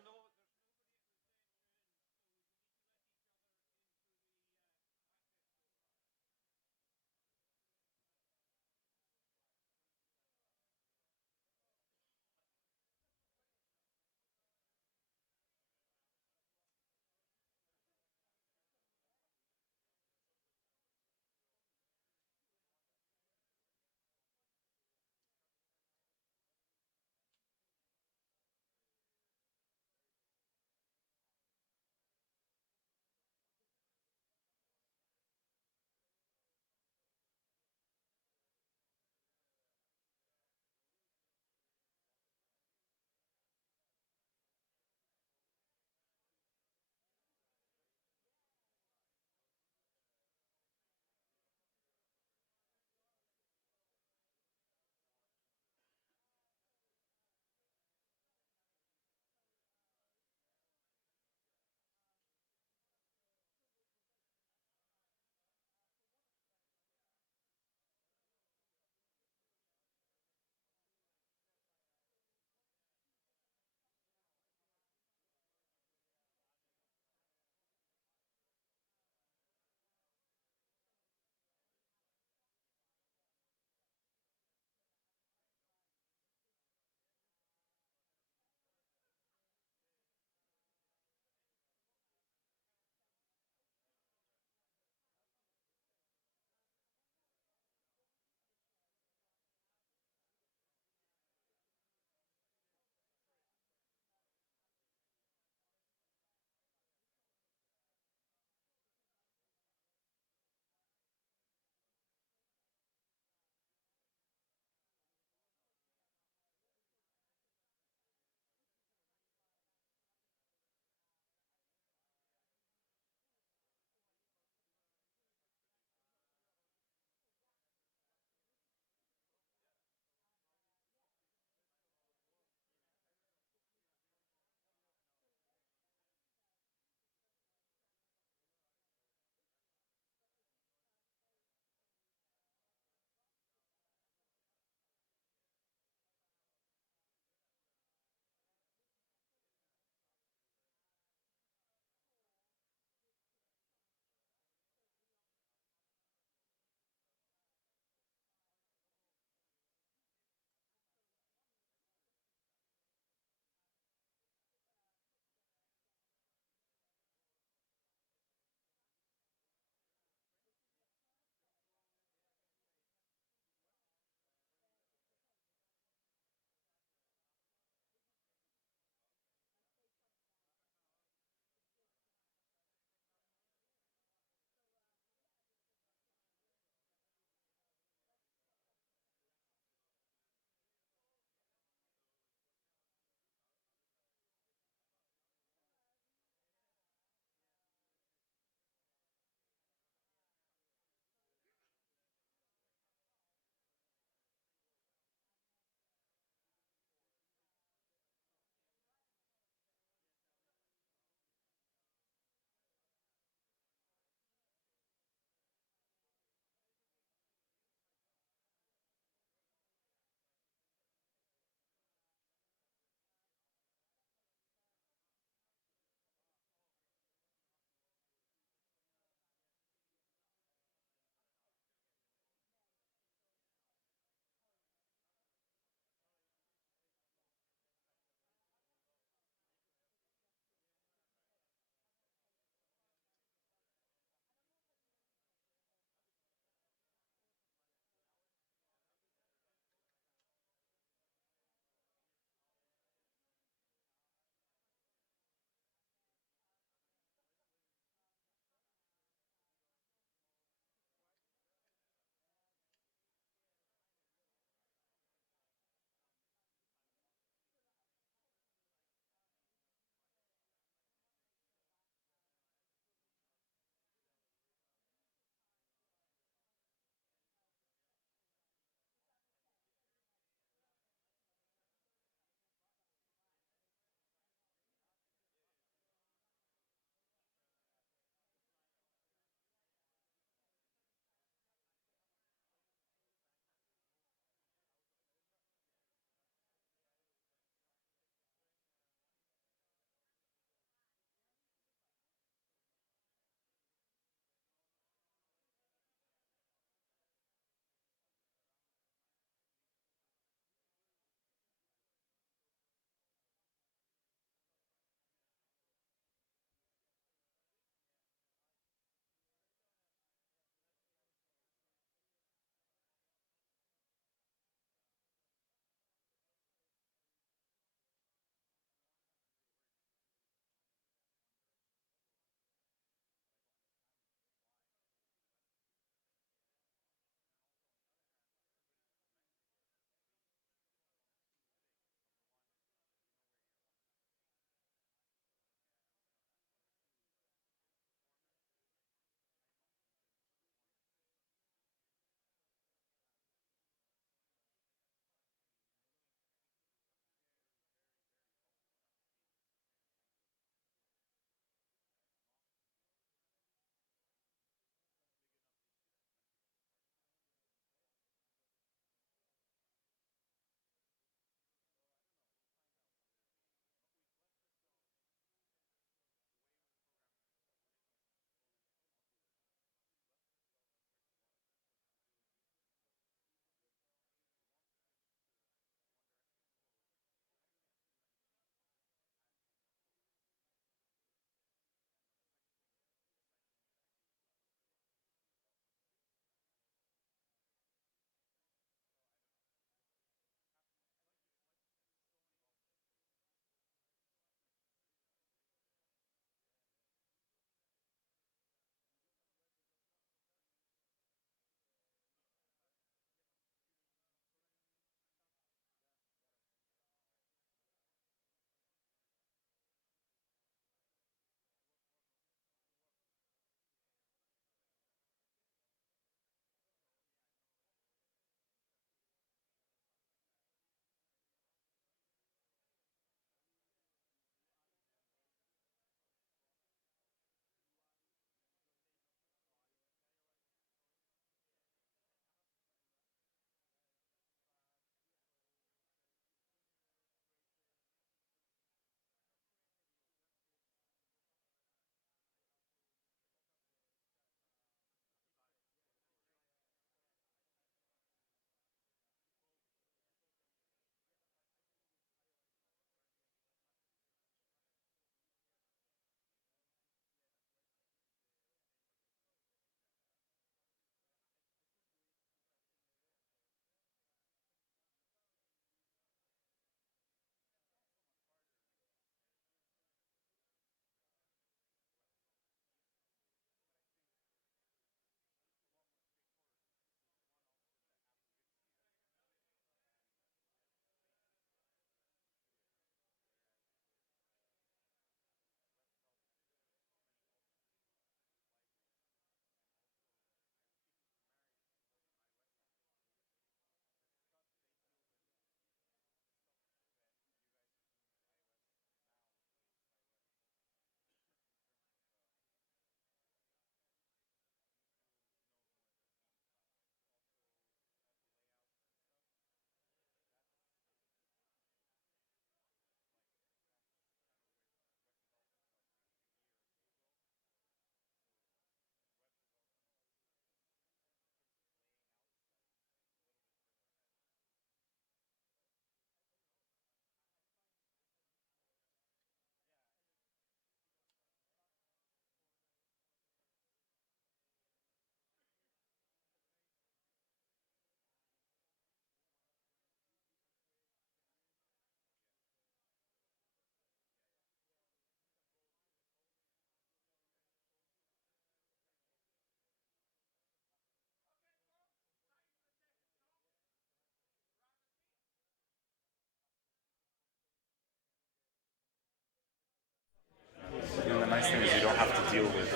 deal with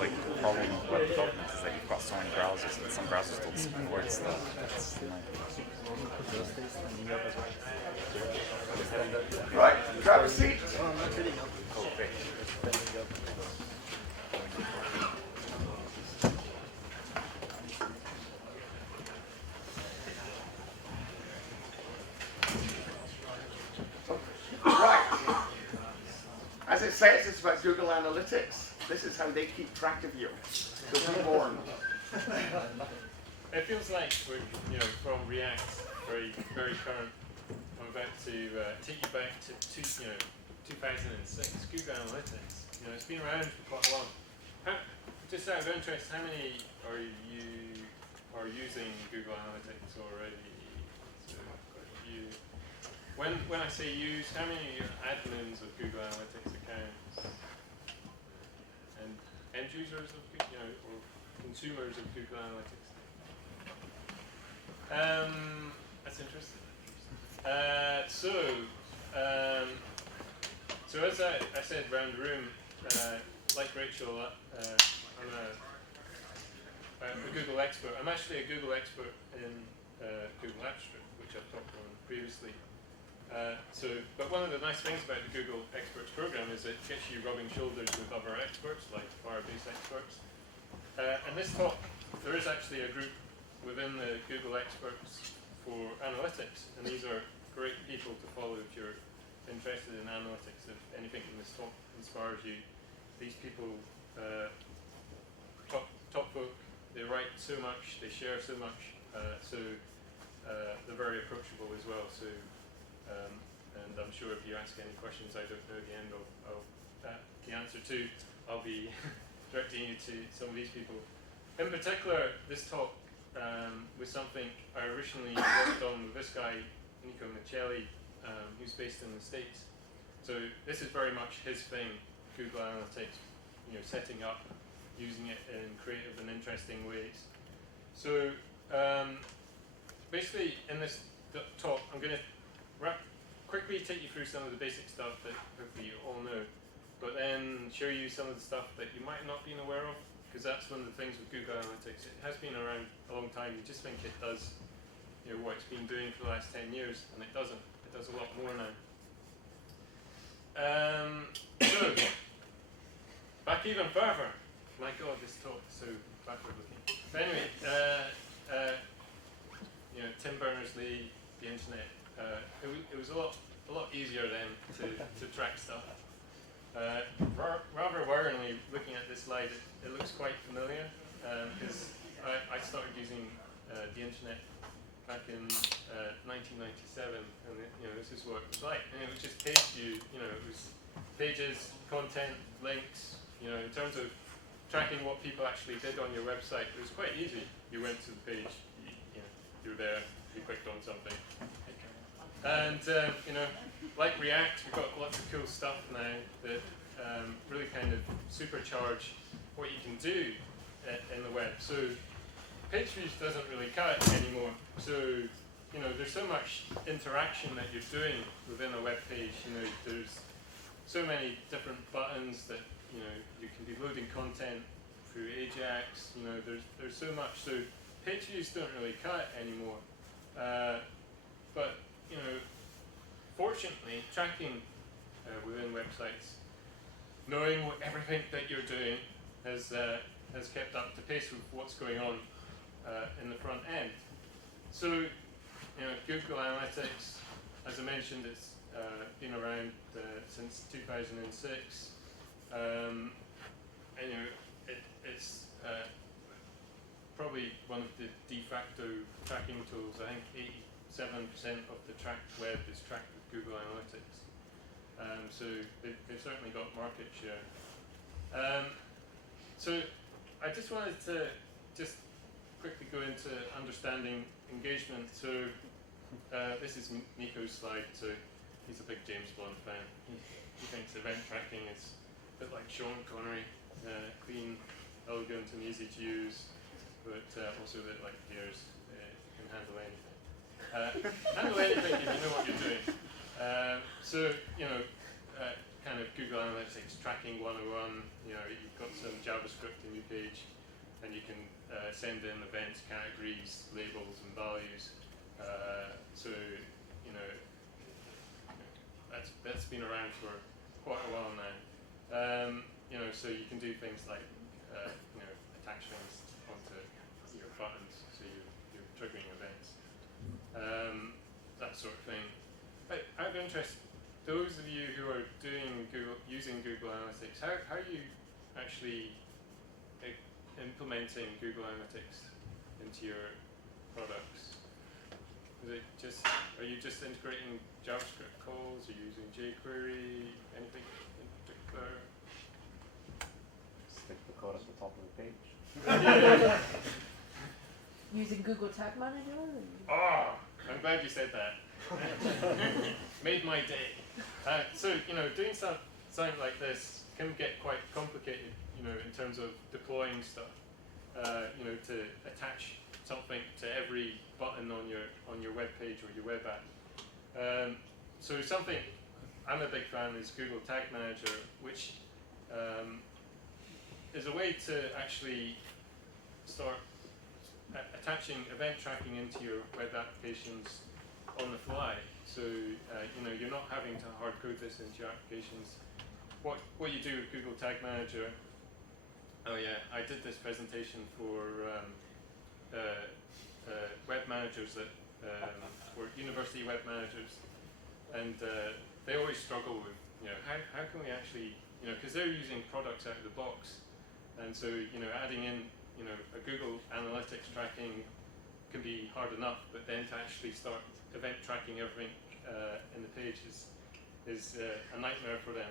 like the problem with web development is that you've got so many browsers and some browsers don't support stuff. That's Right, grab a seat. Right. As it says, it's about Google Analytics. This is how they keep track of you. So be warned. It feels like we're, from React, very current. I'm about to take you back to 2006. Google Analytics. It's been around for quite a while. Just out of interest, how many are using Google Analytics already? So quite a few. When I say use, how many are admins of Google Analytics accounts? And end users of or consumers of Google Analytics? That's interesting. So as I said around the room, like Rachel, I'm a Google expert. I'm actually a Google expert in Google Apps Script, which I've talked on previously. But one of the nice things about the Google Experts program is it gets you rubbing shoulders with other experts, like Firebase experts. And this talk, there is actually a group within the Google Experts for analytics, and these are great people to follow if you're interested in analytics. If anything in this talk inspires you, these people, top folk, they write so much, they share so much, they're very approachable as well. And I'm sure if you ask any questions I don't know the end of the answer to, I'll be directing you to some of these people. In particular, this talk was something I originally worked on with this guy, Nico Michelli, who's based in the States. So this is very much his thing, Google Analytics, setting up, using it in creative and interesting ways. So basically in this talk, I'm going to quickly take you through some of the basic stuff that hopefully you all know, but then show you some of the stuff that you might not be aware of, because that's one of the things with Google Analytics. It has been around a long time. You just think it does what it's been doing for the last 10 years, and it doesn't. It does a lot more now. So, back even further. My God, this talk is so backward looking. But anyway, Tim Berners-Lee, the internet. It was a lot easier then to track stuff. Rather worryingly, looking at this slide, it looks quite familiar because I started using the internet back in 1997, and this is what it was like. And it was just page view. It was pages, content, links. In terms of tracking what people actually did on your website, it was quite easy. You went to the page, you were there, you clicked on something. And, like React, we've got lots of cool stuff now that really kind of supercharge what you can do in the web. So page views doesn't really cut it anymore. So, there's so much interaction that you're doing within a web page. There's so many different buttons that, you can be loading content through Ajax. There's so much. So page views don't really cut it anymore. But fortunately, tracking within websites, knowing everything that you're doing has kept up to pace with what's going on in the front end. So, Google Analytics, as I mentioned, it's been around since 2006, and it's probably one of the de facto tracking tools. I think 87% of the tracked web is tracked with Google Analytics. So they've certainly got market share. So I just wanted to just quickly go into understanding engagement. So this is Nico's slide. So he's a big James Bond fan. He thinks event tracking is a bit like Sean Connery, clean, elegant, and easy to use, but also a bit like Gears, can handle anything. Handle anything if you know what you're doing. So, kind of Google Analytics tracking 101. You know, you've got some JavaScript in your page, and you can send in events, categories, labels, and values. So you know, that's been around for quite a while now. You know, so you can do things like you know, attach things onto your buttons, so you're triggering events, that sort of thing. Out of interest, those of you who are using Google Analytics, how are you actually implementing Google Analytics into your products? Are you just integrating JavaScript calls? Are you using jQuery? Anything in particular? Stick the code at the top of the page. Using Google Tag Manager? Oh, I'm glad you said that. Made my day. So, you know, doing something like this can get quite complicated, you know, in terms of deploying stuff. You know, to attach something to every button on your web page or your web app. So something I'm a big fan is Google Tag Manager, which is a way to actually start attaching event tracking into your web applications on the fly. So you know, you're not having to hard code this into your applications. What you do with Google Tag Manager? Oh yeah, I did this presentation for web managers for university web managers, and they always struggle with, you know, how can we actually, you know, because they're using products out of the box, and so, you know, adding in, you know, a Google Analytics tracking can be hard enough, but then to actually start event tracking everything in the page is a nightmare for them,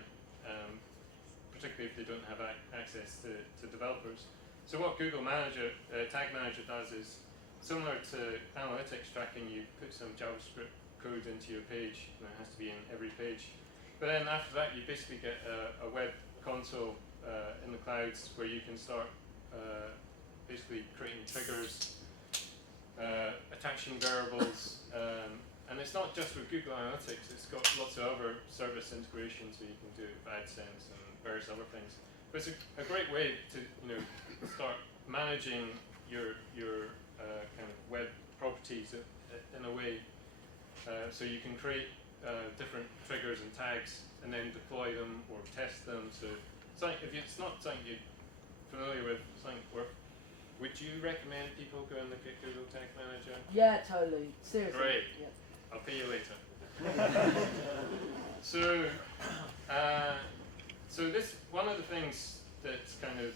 particularly if they don't have access to developers. So what Google Tag Manager does is similar to analytics tracking. You put some JavaScript code into your page, and it has to be in every page. But then after that, you basically get a web console in the clouds where you can start basically creating triggers, attaching variables, and it's not just with Google Analytics. It's got lots of other service integrations, so you can do it with AdSense and various other things. But it's a great way to, you know, start managing your kind of web properties in a way, so you can create different triggers and tags and then deploy them or test them. So if it's not something you're familiar with, would you recommend people go and look at Google Tag Manager? Yeah, totally. Seriously. Great. Yeah. I'll pay you later. So this, one of the things that's kind of,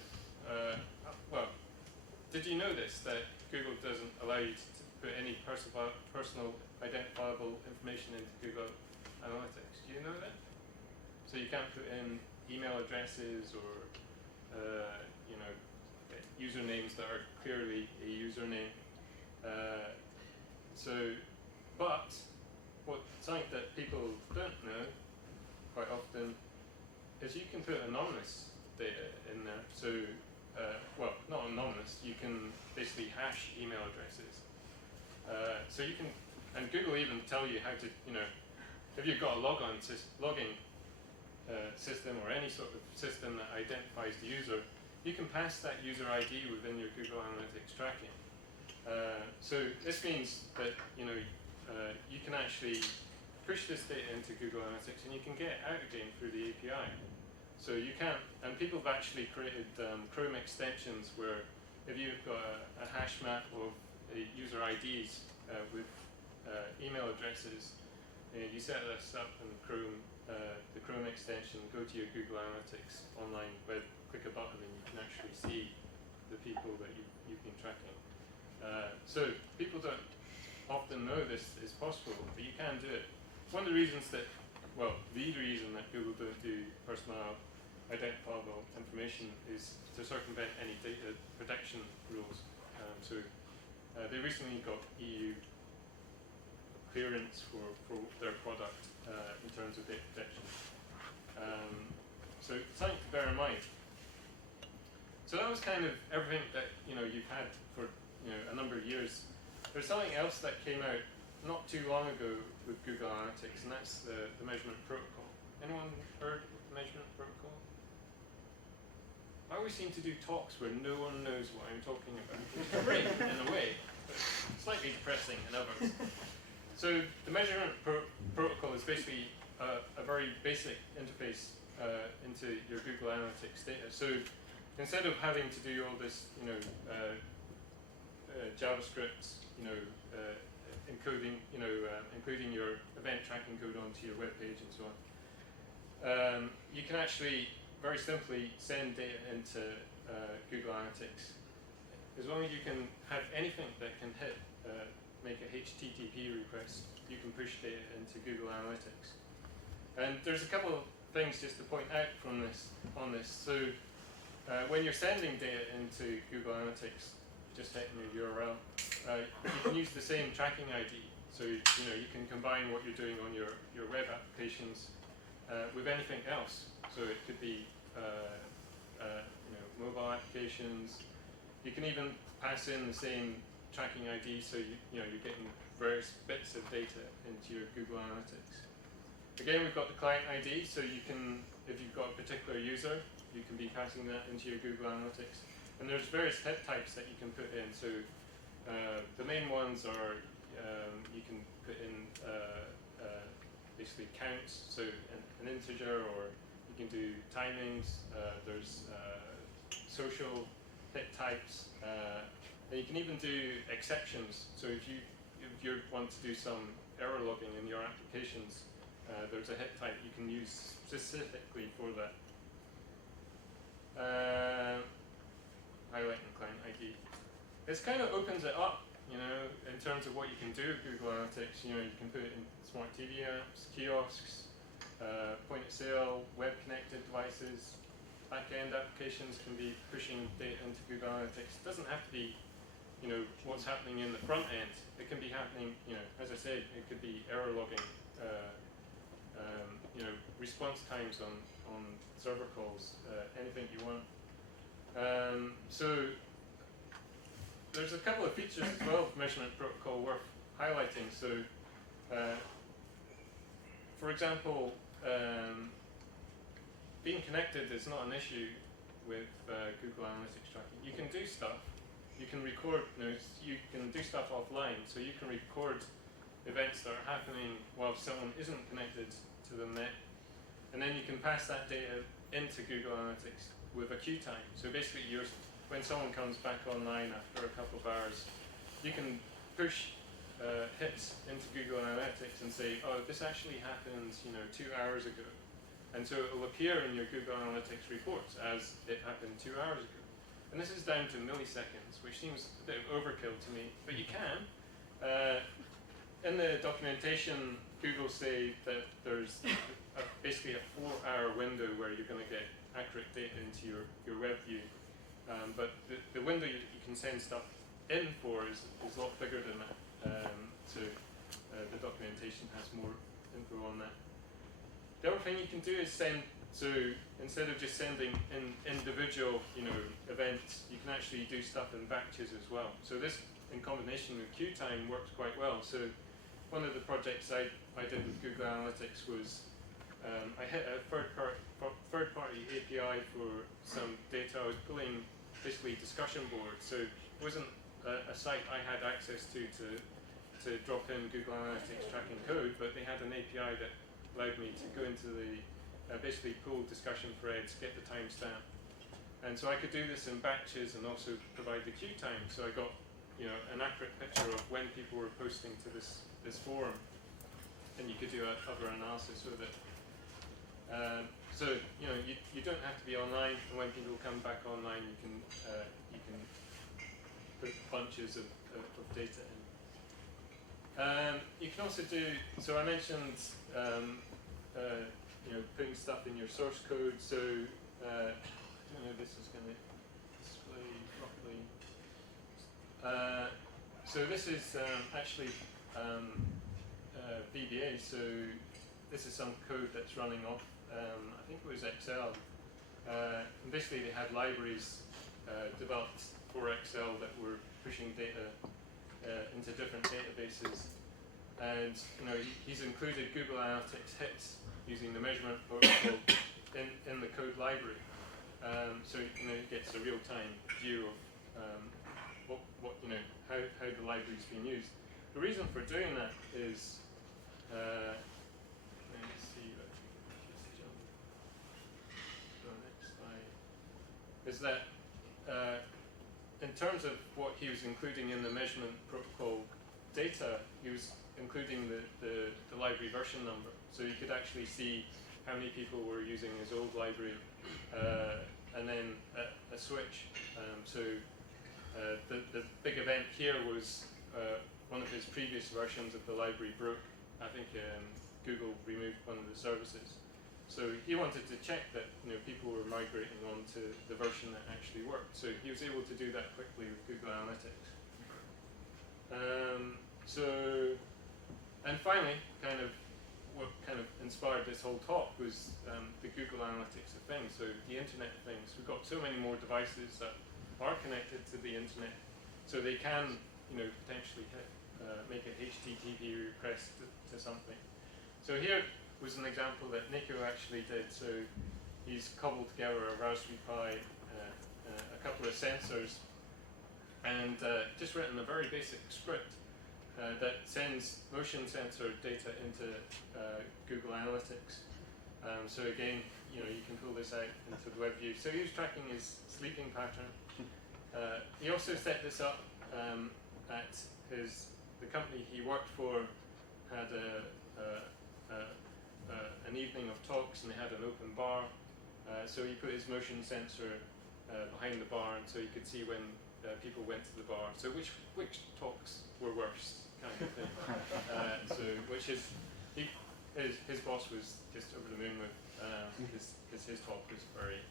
well, did you know this, that Google doesn't allow you to put any personal identifiable information into Google Analytics? Do you know that? So you can't put in email addresses or you know, usernames that are clearly a username. But something that people don't know quite often is you can put anonymous data in there. So, well, not anonymous, you can basically hash email addresses. So you can, and Google even tell you how to, you know, if you've got a logging system or any sort of system that identifies the user, you can pass that user ID within your Google Analytics tracking. So this means that, you know, you can actually push this data into Google Analytics and you can get it out again through the API. So you can't, and people have actually created Chrome extensions where if you've got a hash map of user IDs with email addresses, you set this up in Chrome, the Chrome extension, go to your Google Analytics online web, click a button and you can actually see the people that you've been tracking. So people don't often know this is possible, but you can do it. One of the reasons that, well, the reason that Google don't do personal identifiable information is to circumvent any data protection rules. They recently got EU clearance for their product in terms of data protection. So something to bear in mind. So that was kind of everything that, you know, you've had for, you know, a number of years. There's something else that came out not too long ago with Google Analytics, and that's the measurement protocol. Anyone heard of the measurement protocol? I always seem to do talks where no one knows what I'm talking about. It's great in a way, but slightly depressing in others. So the measurement protocol is basically a very basic interface into your Google Analytics data. So instead of having to do all this, JavaScript, encoding, including your event tracking code onto your web page and so on, you can actually very simply send data into Google Analytics. As long as you can have anything that can make a HTTP request, you can push data into Google Analytics. And there's a couple of things just to point out on this. So when you're sending data into Google Analytics, just type in your URL, you can use the same tracking ID. So you can combine what you're doing on your web applications with anything else. So it could be mobile applications. You can even pass in the same tracking ID, so you're getting various bits of data into your Google Analytics. Again, we've got the client ID, so you can, if you've got a particular user, you can be passing that into your Google Analytics. And there's various hit types that you can put in. So the main ones are you can put in basically counts, so an integer, or you can do timings. There's social hit types, and you can even do exceptions. So if you want to do some error logging in your applications, there's a hit type you can use specifically for that. Highlighting client ID. This kind of opens it up, in terms of what you can do with Google Analytics. You can put it in smart TV apps, kiosks, point of sale, web connected devices. Back-end applications can be pushing data into Google Analytics. It doesn't have to be, what's happening in the front end. It can be happening, as I said, it could be error logging, response times on server calls, anything you want. So there's a couple of features as well of measurement protocol worth highlighting. So, for example, being connected is not an issue with Google Analytics tracking. You can do stuff. You can record. You can do stuff offline. So you can record events that are happening while someone isn't connected to the net, and then you can pass that data into Google Analytics with a queue time. So basically, when someone comes back online after a couple of hours, you can push hits into Google Analytics and say, oh, this actually happened 2 hours ago. And so it will appear in your Google Analytics reports as it happened 2 hours ago. And this is down to milliseconds, which seems a bit of overkill to me, but you can. In the documentation, Google say that there's basically a 4-hour window where you're going to get accurate data into your web view. But the window you can send stuff in for is a lot bigger than that. So the documentation has more info on that. The other thing you can do is send, so instead of just sending in individual events, you can actually do stuff in batches as well. So this, in combination with queue time, works quite well. So one of the projects I did with Google Analytics was I hit a third-party API for some data. I was pulling basically discussion boards. So it wasn't a site I had access to drop in Google Analytics tracking code, but they had an API that allowed me to go into the basically pull discussion threads, get the timestamp, and so I could do this in batches and also provide the queue time. So I got an accurate picture of when people were posting to this forum, and you could do other analysis with it. So you don't have to be online, and when people come back online, you can put bunches of data in. You can also do, so I mentioned putting stuff in your source code. So I don't know if this is going to display properly. So this is actually VBA. So this is some code that's running off, I think it was Excel. And basically they had libraries developed for Excel that were pushing data into different databases. And he's included Google Analytics hits using the measurement protocol in the code library. So you gets a real-time view of how the library's been used. The reason for doing that is, let's see, let's just jump to the next slide. Is that in terms of what he was including in the measurement protocol data, he was including the library version number, so you could actually see how many people were using his old library, and then a switch. The big event here was one of his previous versions of the library broke. I think Google removed one of the services. So he wanted to check that people were migrating onto the version that actually worked. So he was able to do that quickly with Google Analytics. And finally, what kind of inspired this whole talk was the Google Analytics of Things, so the Internet of Things. We've got so many more devices that are connected to the Internet, so they can, potentially make a HTTP request to something. So here was an example that Nico actually did. So he's cobbled together a Raspberry Pi, a couple of sensors, and just written a very basic script that sends motion sensor data into Google Analytics. So again, you can pull this out into the web view. So he was tracking his sleeping pattern. He also set this up at the company he worked for had an evening of talks, and they had an open bar. So he put his motion sensor behind the bar, and so he could see when people went to the bar. So which talks were worse, kind of thing. His boss was just over the moon with, because his talk was very,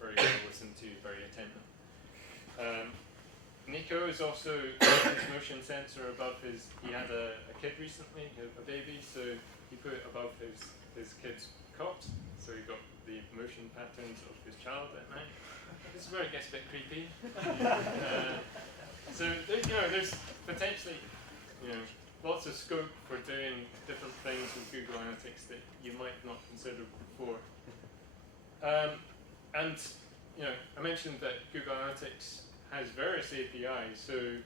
very well listened to, very attentive. Nico is also his motion sensor above his. He had a kid recently, a baby, so he put it above his kid's cot, so he got the motion patterns of his child at night. This is where it gets a bit creepy. So there's potentially lots of scope for doing different things with Google Analytics that you might not consider before. And I mentioned that Google Analytics has various APIs. So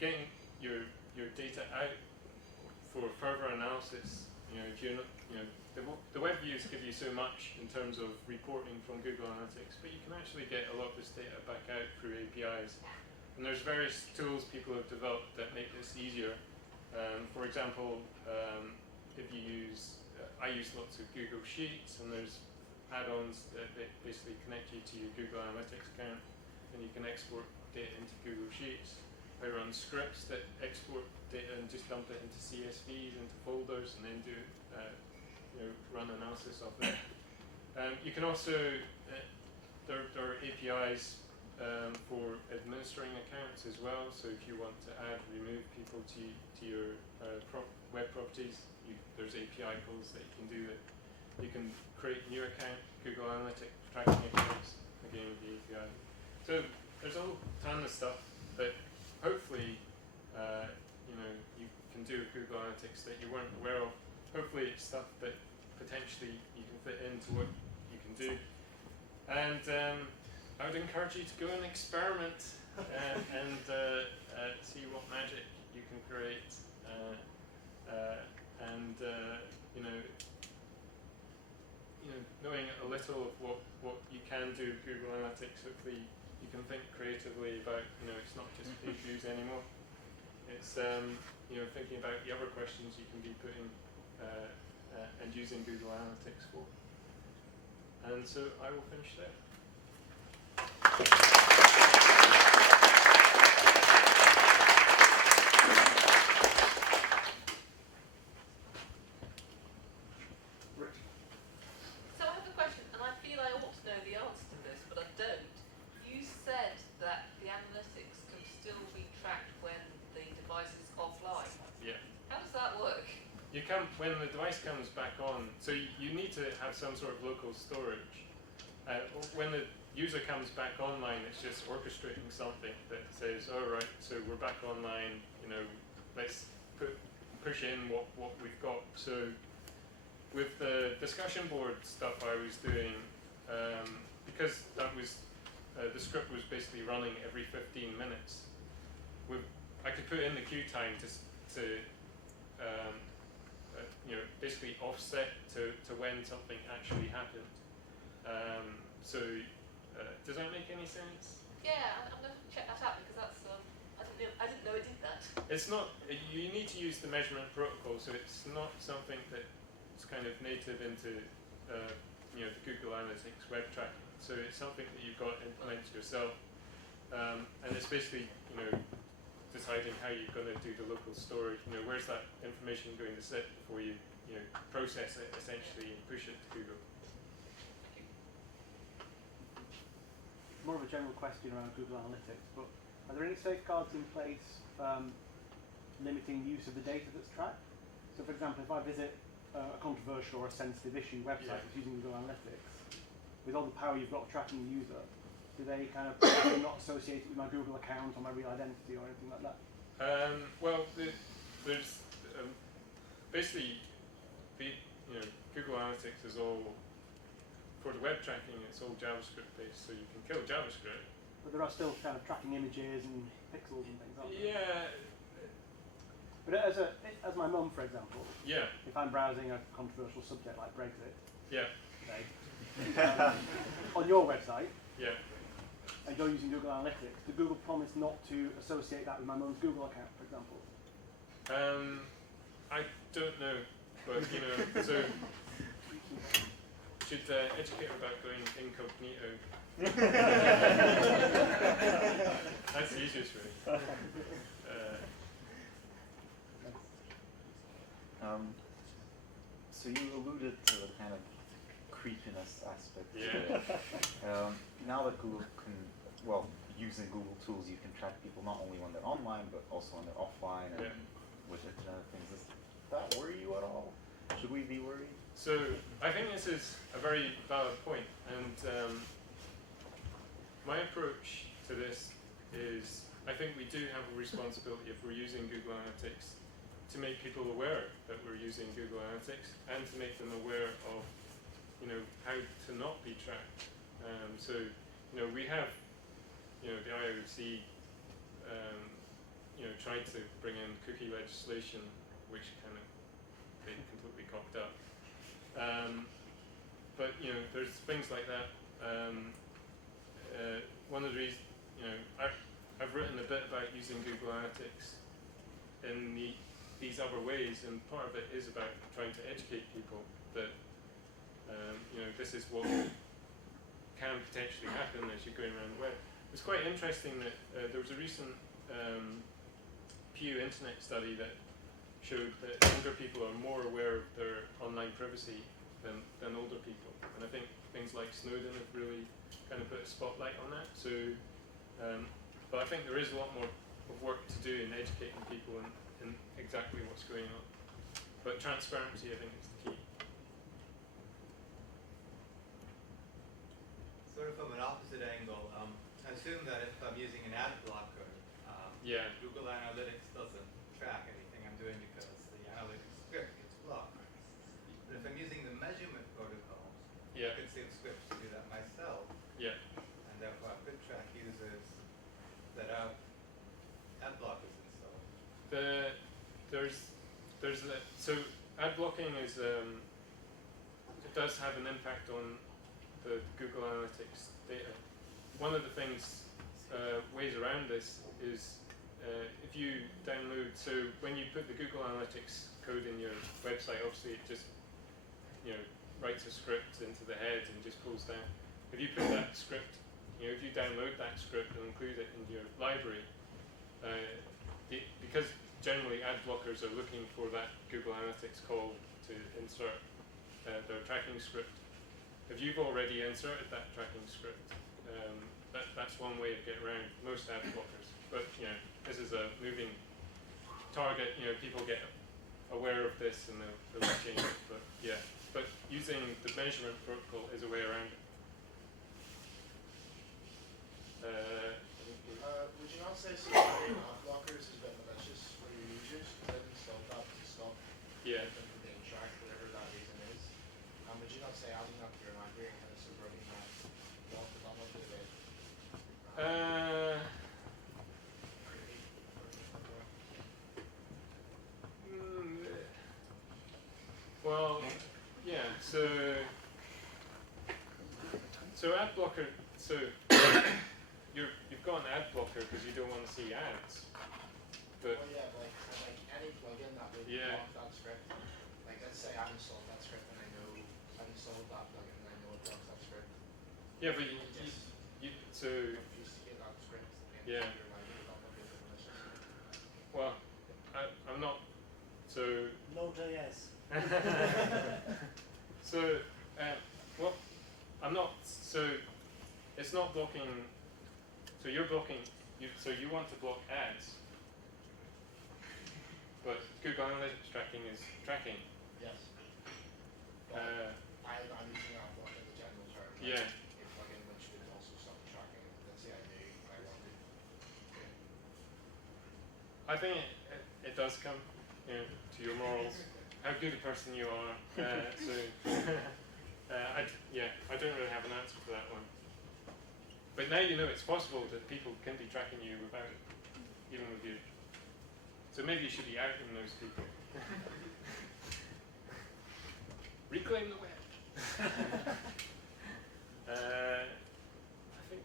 getting your data out for further analysis. If you're not, the web views give you so much in terms of reporting from Google Analytics, but you can actually get a lot of this data back out through APIs. And there's various tools people have developed that make this easier. For example, if you use, I use lots of Google Sheets, and there's add-ons that basically connect you to your Google Analytics account, and you can export data into Google Sheets. I run scripts that export data and just dump it into CSVs, into folders, and then do run analysis of it. You can also, there are APIs for administering accounts as well. So if you want to add, remove people to your web properties, there's API calls that you can do it. You can create new account, Google Analytics tracking accounts, again with the API. So there's a whole ton of stuff that hopefully you can do with Google Analytics that you weren't aware of. Hopefully it's stuff that potentially you can fit into what you can do. And I would encourage you to go and experiment and see what magic you can create. Knowing a little of what you can do with Google Analytics, hopefully you can think creatively about, it's not just page views anymore. It's thinking about the other questions you can be putting and using Google Analytics for. And so I will finish there. So I have a question, and I feel I ought to know the answer to this, but I don't. You said that the analytics can still be tracked when the device is offline. Yeah. How does that work? When the device comes back on, so you need to have some sort of local storage. When the user comes back online, it's just orchestrating something that says, "All right, so we're back online. Let's push in what we've got." So with the discussion board stuff I was doing, because that was the script was basically running every 15 minutes. I could put in the queue time to basically offset to when something actually happened. Does that make any sense? Yeah, I'm going to check that out because that's I didn't know it did that. It's not. You need to use the measurement protocol, so it's not something that's kind of native into the Google Analytics web tracking. So it's something that you've got to implement yourself, and it's basically deciding how you're going to do the local storage. Where's that information going to sit before you process it essentially and push it to Google. More of a general question around Google Analytics, but are there any safeguards in place limiting use of the data that's tracked? So for example, if I visit a controversial or a sensitive issue website that's using Google Analytics, with all the power you've got tracking the user, do they kind of not associate it with my Google account or my real identity or anything like that? There's basically Google Analytics is all, for the web tracking, it's all JavaScript based, so you can kill JavaScript. But there are still kind of tracking images and pixels and things, aren't there? Yeah. But as my mum, for example, if I'm browsing a controversial subject like Brexit, okay, on your website, and you're using Google Analytics, did Google promise not to associate that with my mum's Google account, for example? I don't know, but so should educate her about going incognito. That's the easiest way. So you alluded to the kind of creepiness aspect to it. Now that Google can, using Google tools, you can track people not only when they're online, but also when they're offline and with Internet things. Does that worry you at all? Should we be worried? So I think this is a very valid point, and my approach to this is I think we do have a responsibility if we're using Google Analytics to make people aware that we're using Google Analytics and to make them aware of how to not be tracked. We have the IOC tried to bring in cookie legislation, which kind of they completely cocked up. But there's things like that. One of the reasons, I've written a bit about using Google Analytics in these other ways, and part of it is about trying to educate people that this is what can potentially happen as you're going around the web. It's quite interesting that there was a recent Pew Internet study that showed that younger people are more aware of their online privacy than older people, and I think things like Snowden have really kind of put a spotlight on that. So, but I think there is a lot more of work to do in educating people in exactly what's going on. But transparency, I think, is the key. Sort of from an opposite angle, I assume that if I'm using an ad blocker, Google Analytics doesn't track anything I'm doing because the analytics script gets blocked. But if I'm using the measurement protocol, I could save scripts to do that myself. And therefore I could track users that have ad blockers installed. So ad blocking is it does have an impact on the Google Analytics data. One of the ways around this is if you download, so when you put the Google Analytics code in your website, obviously it just writes a script into the head and just pulls down. If you put that script, if you download that script and include it in your library, because generally ad blockers are looking for that Google Analytics call to insert their tracking script. If you've already inserted that tracking script, that's one way of getting around most ad blockers. But this is a moving target. People get aware of this and they'll change it. But using the measurement protocol is a way around it. Would you not say security ad blockers is a bit malicious for your users? Because I've installed that to stop them from being tracked, whatever that reason is. So ad blocker. So you've got an ad blocker because you don't want to see ads. But well, yeah, like any plugin that would block that script. Like let's say I've installed that script and I know I've installed that plugin and I know it blocks that script. yeah, but so You see that script in your library, that would be malicious. well, I'm not. So Node.js. so well, I'm not. So it's not blocking. So you're blocking. So you want to block ads. But Google Analytics tracking is tracking. Yes. I'm using that block in the general term. Yeah. A plugin which would also stop tracking. Let's say I knew I wanted. I think it does come, to your morals, how good a person you are. I don't really have an answer for that one. But now you know it's possible that people can be tracking you without even with you. So maybe you should be outing those people. Reclaim the web. I think.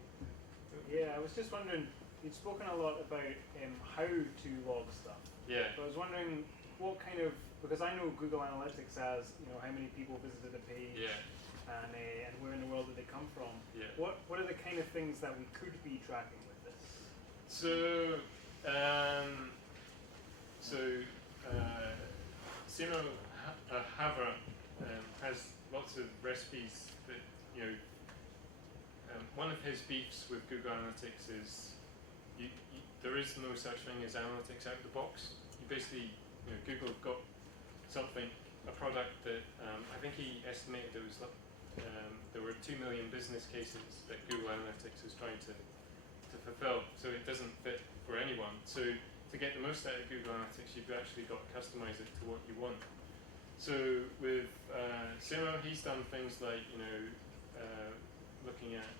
Yeah, I was just wondering. You'd spoken a lot about how to log stuff. Yeah. So I was wondering what kind of, because I know Google Analytics has, how many people visited a page. Yeah. And where in the world did they come from? Yeah. What are the kind of things that we could be tracking with this? So, Simo Havra has lots of recipes that, one of his beefs with Google Analytics is there is no such thing as analytics out of the box. You basically, Google got something, a product that I think he estimated there were 2 million business cases that Google Analytics is trying to fulfill, so it doesn't fit for anyone. So to get the most out of Google Analytics, you've actually got to customize it to what you want. So with Simo, he's done things like looking at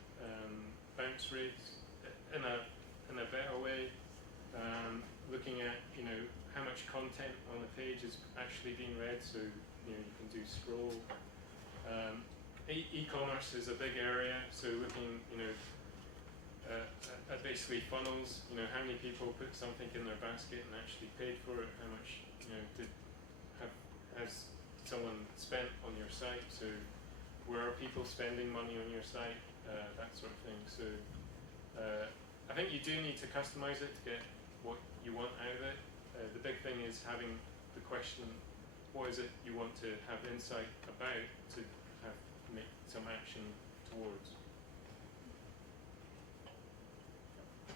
bounce rates in a better way, looking at how much content on the page is actually being read. So you can do scroll. E-commerce is a big area, so looking at basically funnels. How many people put something in their basket and actually paid for it? How much has someone spent on your site? So where are people spending money on your site? That sort of thing. So I think you do need to customize it to get what you want out of it. The big thing is having the question, what is it you want to have insight about to make some action towards.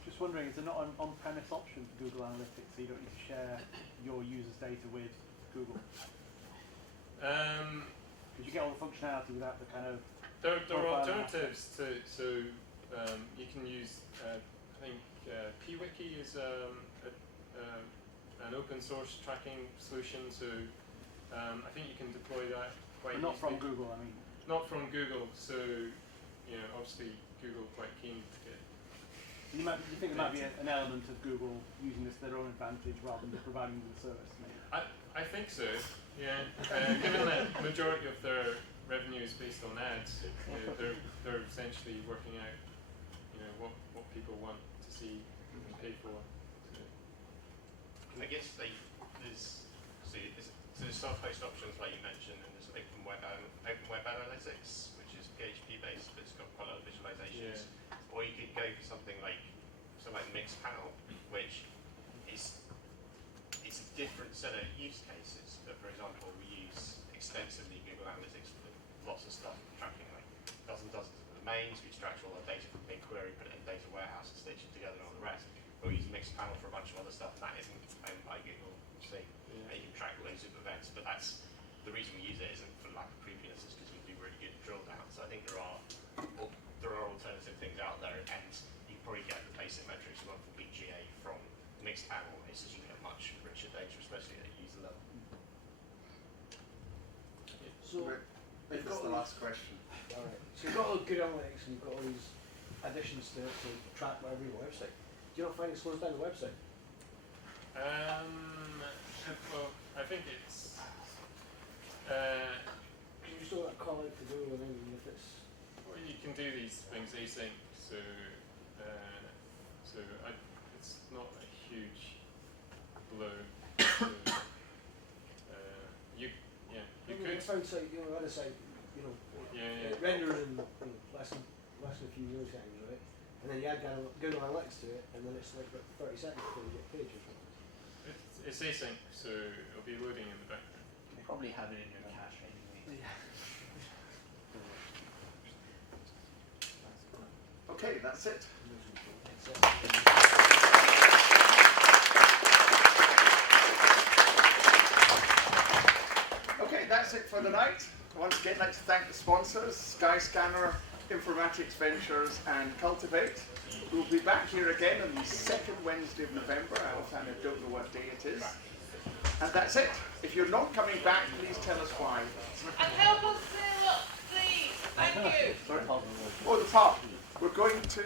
Just wondering, is there not an on-premise option for Google Analytics so you don't need to share your users' data with Google? Because you get all the functionality without the kind of... There are alternatives to, so you can use, I think pwiki is an open source tracking solution, so I think you can deploy that quite But not easily. from Google, I mean. Not from Google, so obviously Google quite keen to get. You think there might be an element of Google using this to their own advantage rather than just providing the service, maybe? I think so, yeah. Given that the majority of their revenue is based on ads, they're essentially working out what people want to see and pay for. So. I guess there's self-host options like you mentioned, and there's open web analytics, which is PHP based, but it's got quite a lot of visualizations. Yeah. Or you could go for something like Mixpanel, which is a different set of use cases. But for example, we use extensively Google Analytics for lots of stuff, tracking like dozens of domains. We extract all our data from BigQuery, put it in a data warehouse, and stitch it together and all the rest. But we use Mixpanel for a bunch of other stuff, and that isn't owned by Google. So you can track loads of events, but that's the reason we use it isn't for lack of creepiness, it's because we do really good drill down. So I think there are alternative things out there, and you can probably get the basic metrics you want from BGA from Mixpanel. It's just you get much richer data, especially at a user level. So this is the last question. Alright. So you've got all the good analytics and you've got all these additions to track whatever your website. Do you not find it slows down the website? Well, I think it's. You still got to call out to Google and everything if it's. you can do these things async, so it's not a huge blow. You could. I found, say, you know, I had to say, you know, rendering in less than a few milliseconds, right? And then you add Google Analytics to it, and then it's like about 30 seconds before you get pages. It's async, so it'll be loading in the background. You probably have it in your cache anyway. Yeah. Okay, that's it. Okay, that's it for the night. Once again, I'd like to thank the sponsors, Skyscanner, Informatics Ventures, and Cultivate. We'll be back here again on the second Wednesday of November. I offhand don't know what day it is. And that's it. If you're not coming back, please tell us why. And help us clear up, please. Thank you. Sorry? Oh, the pub. We're going to...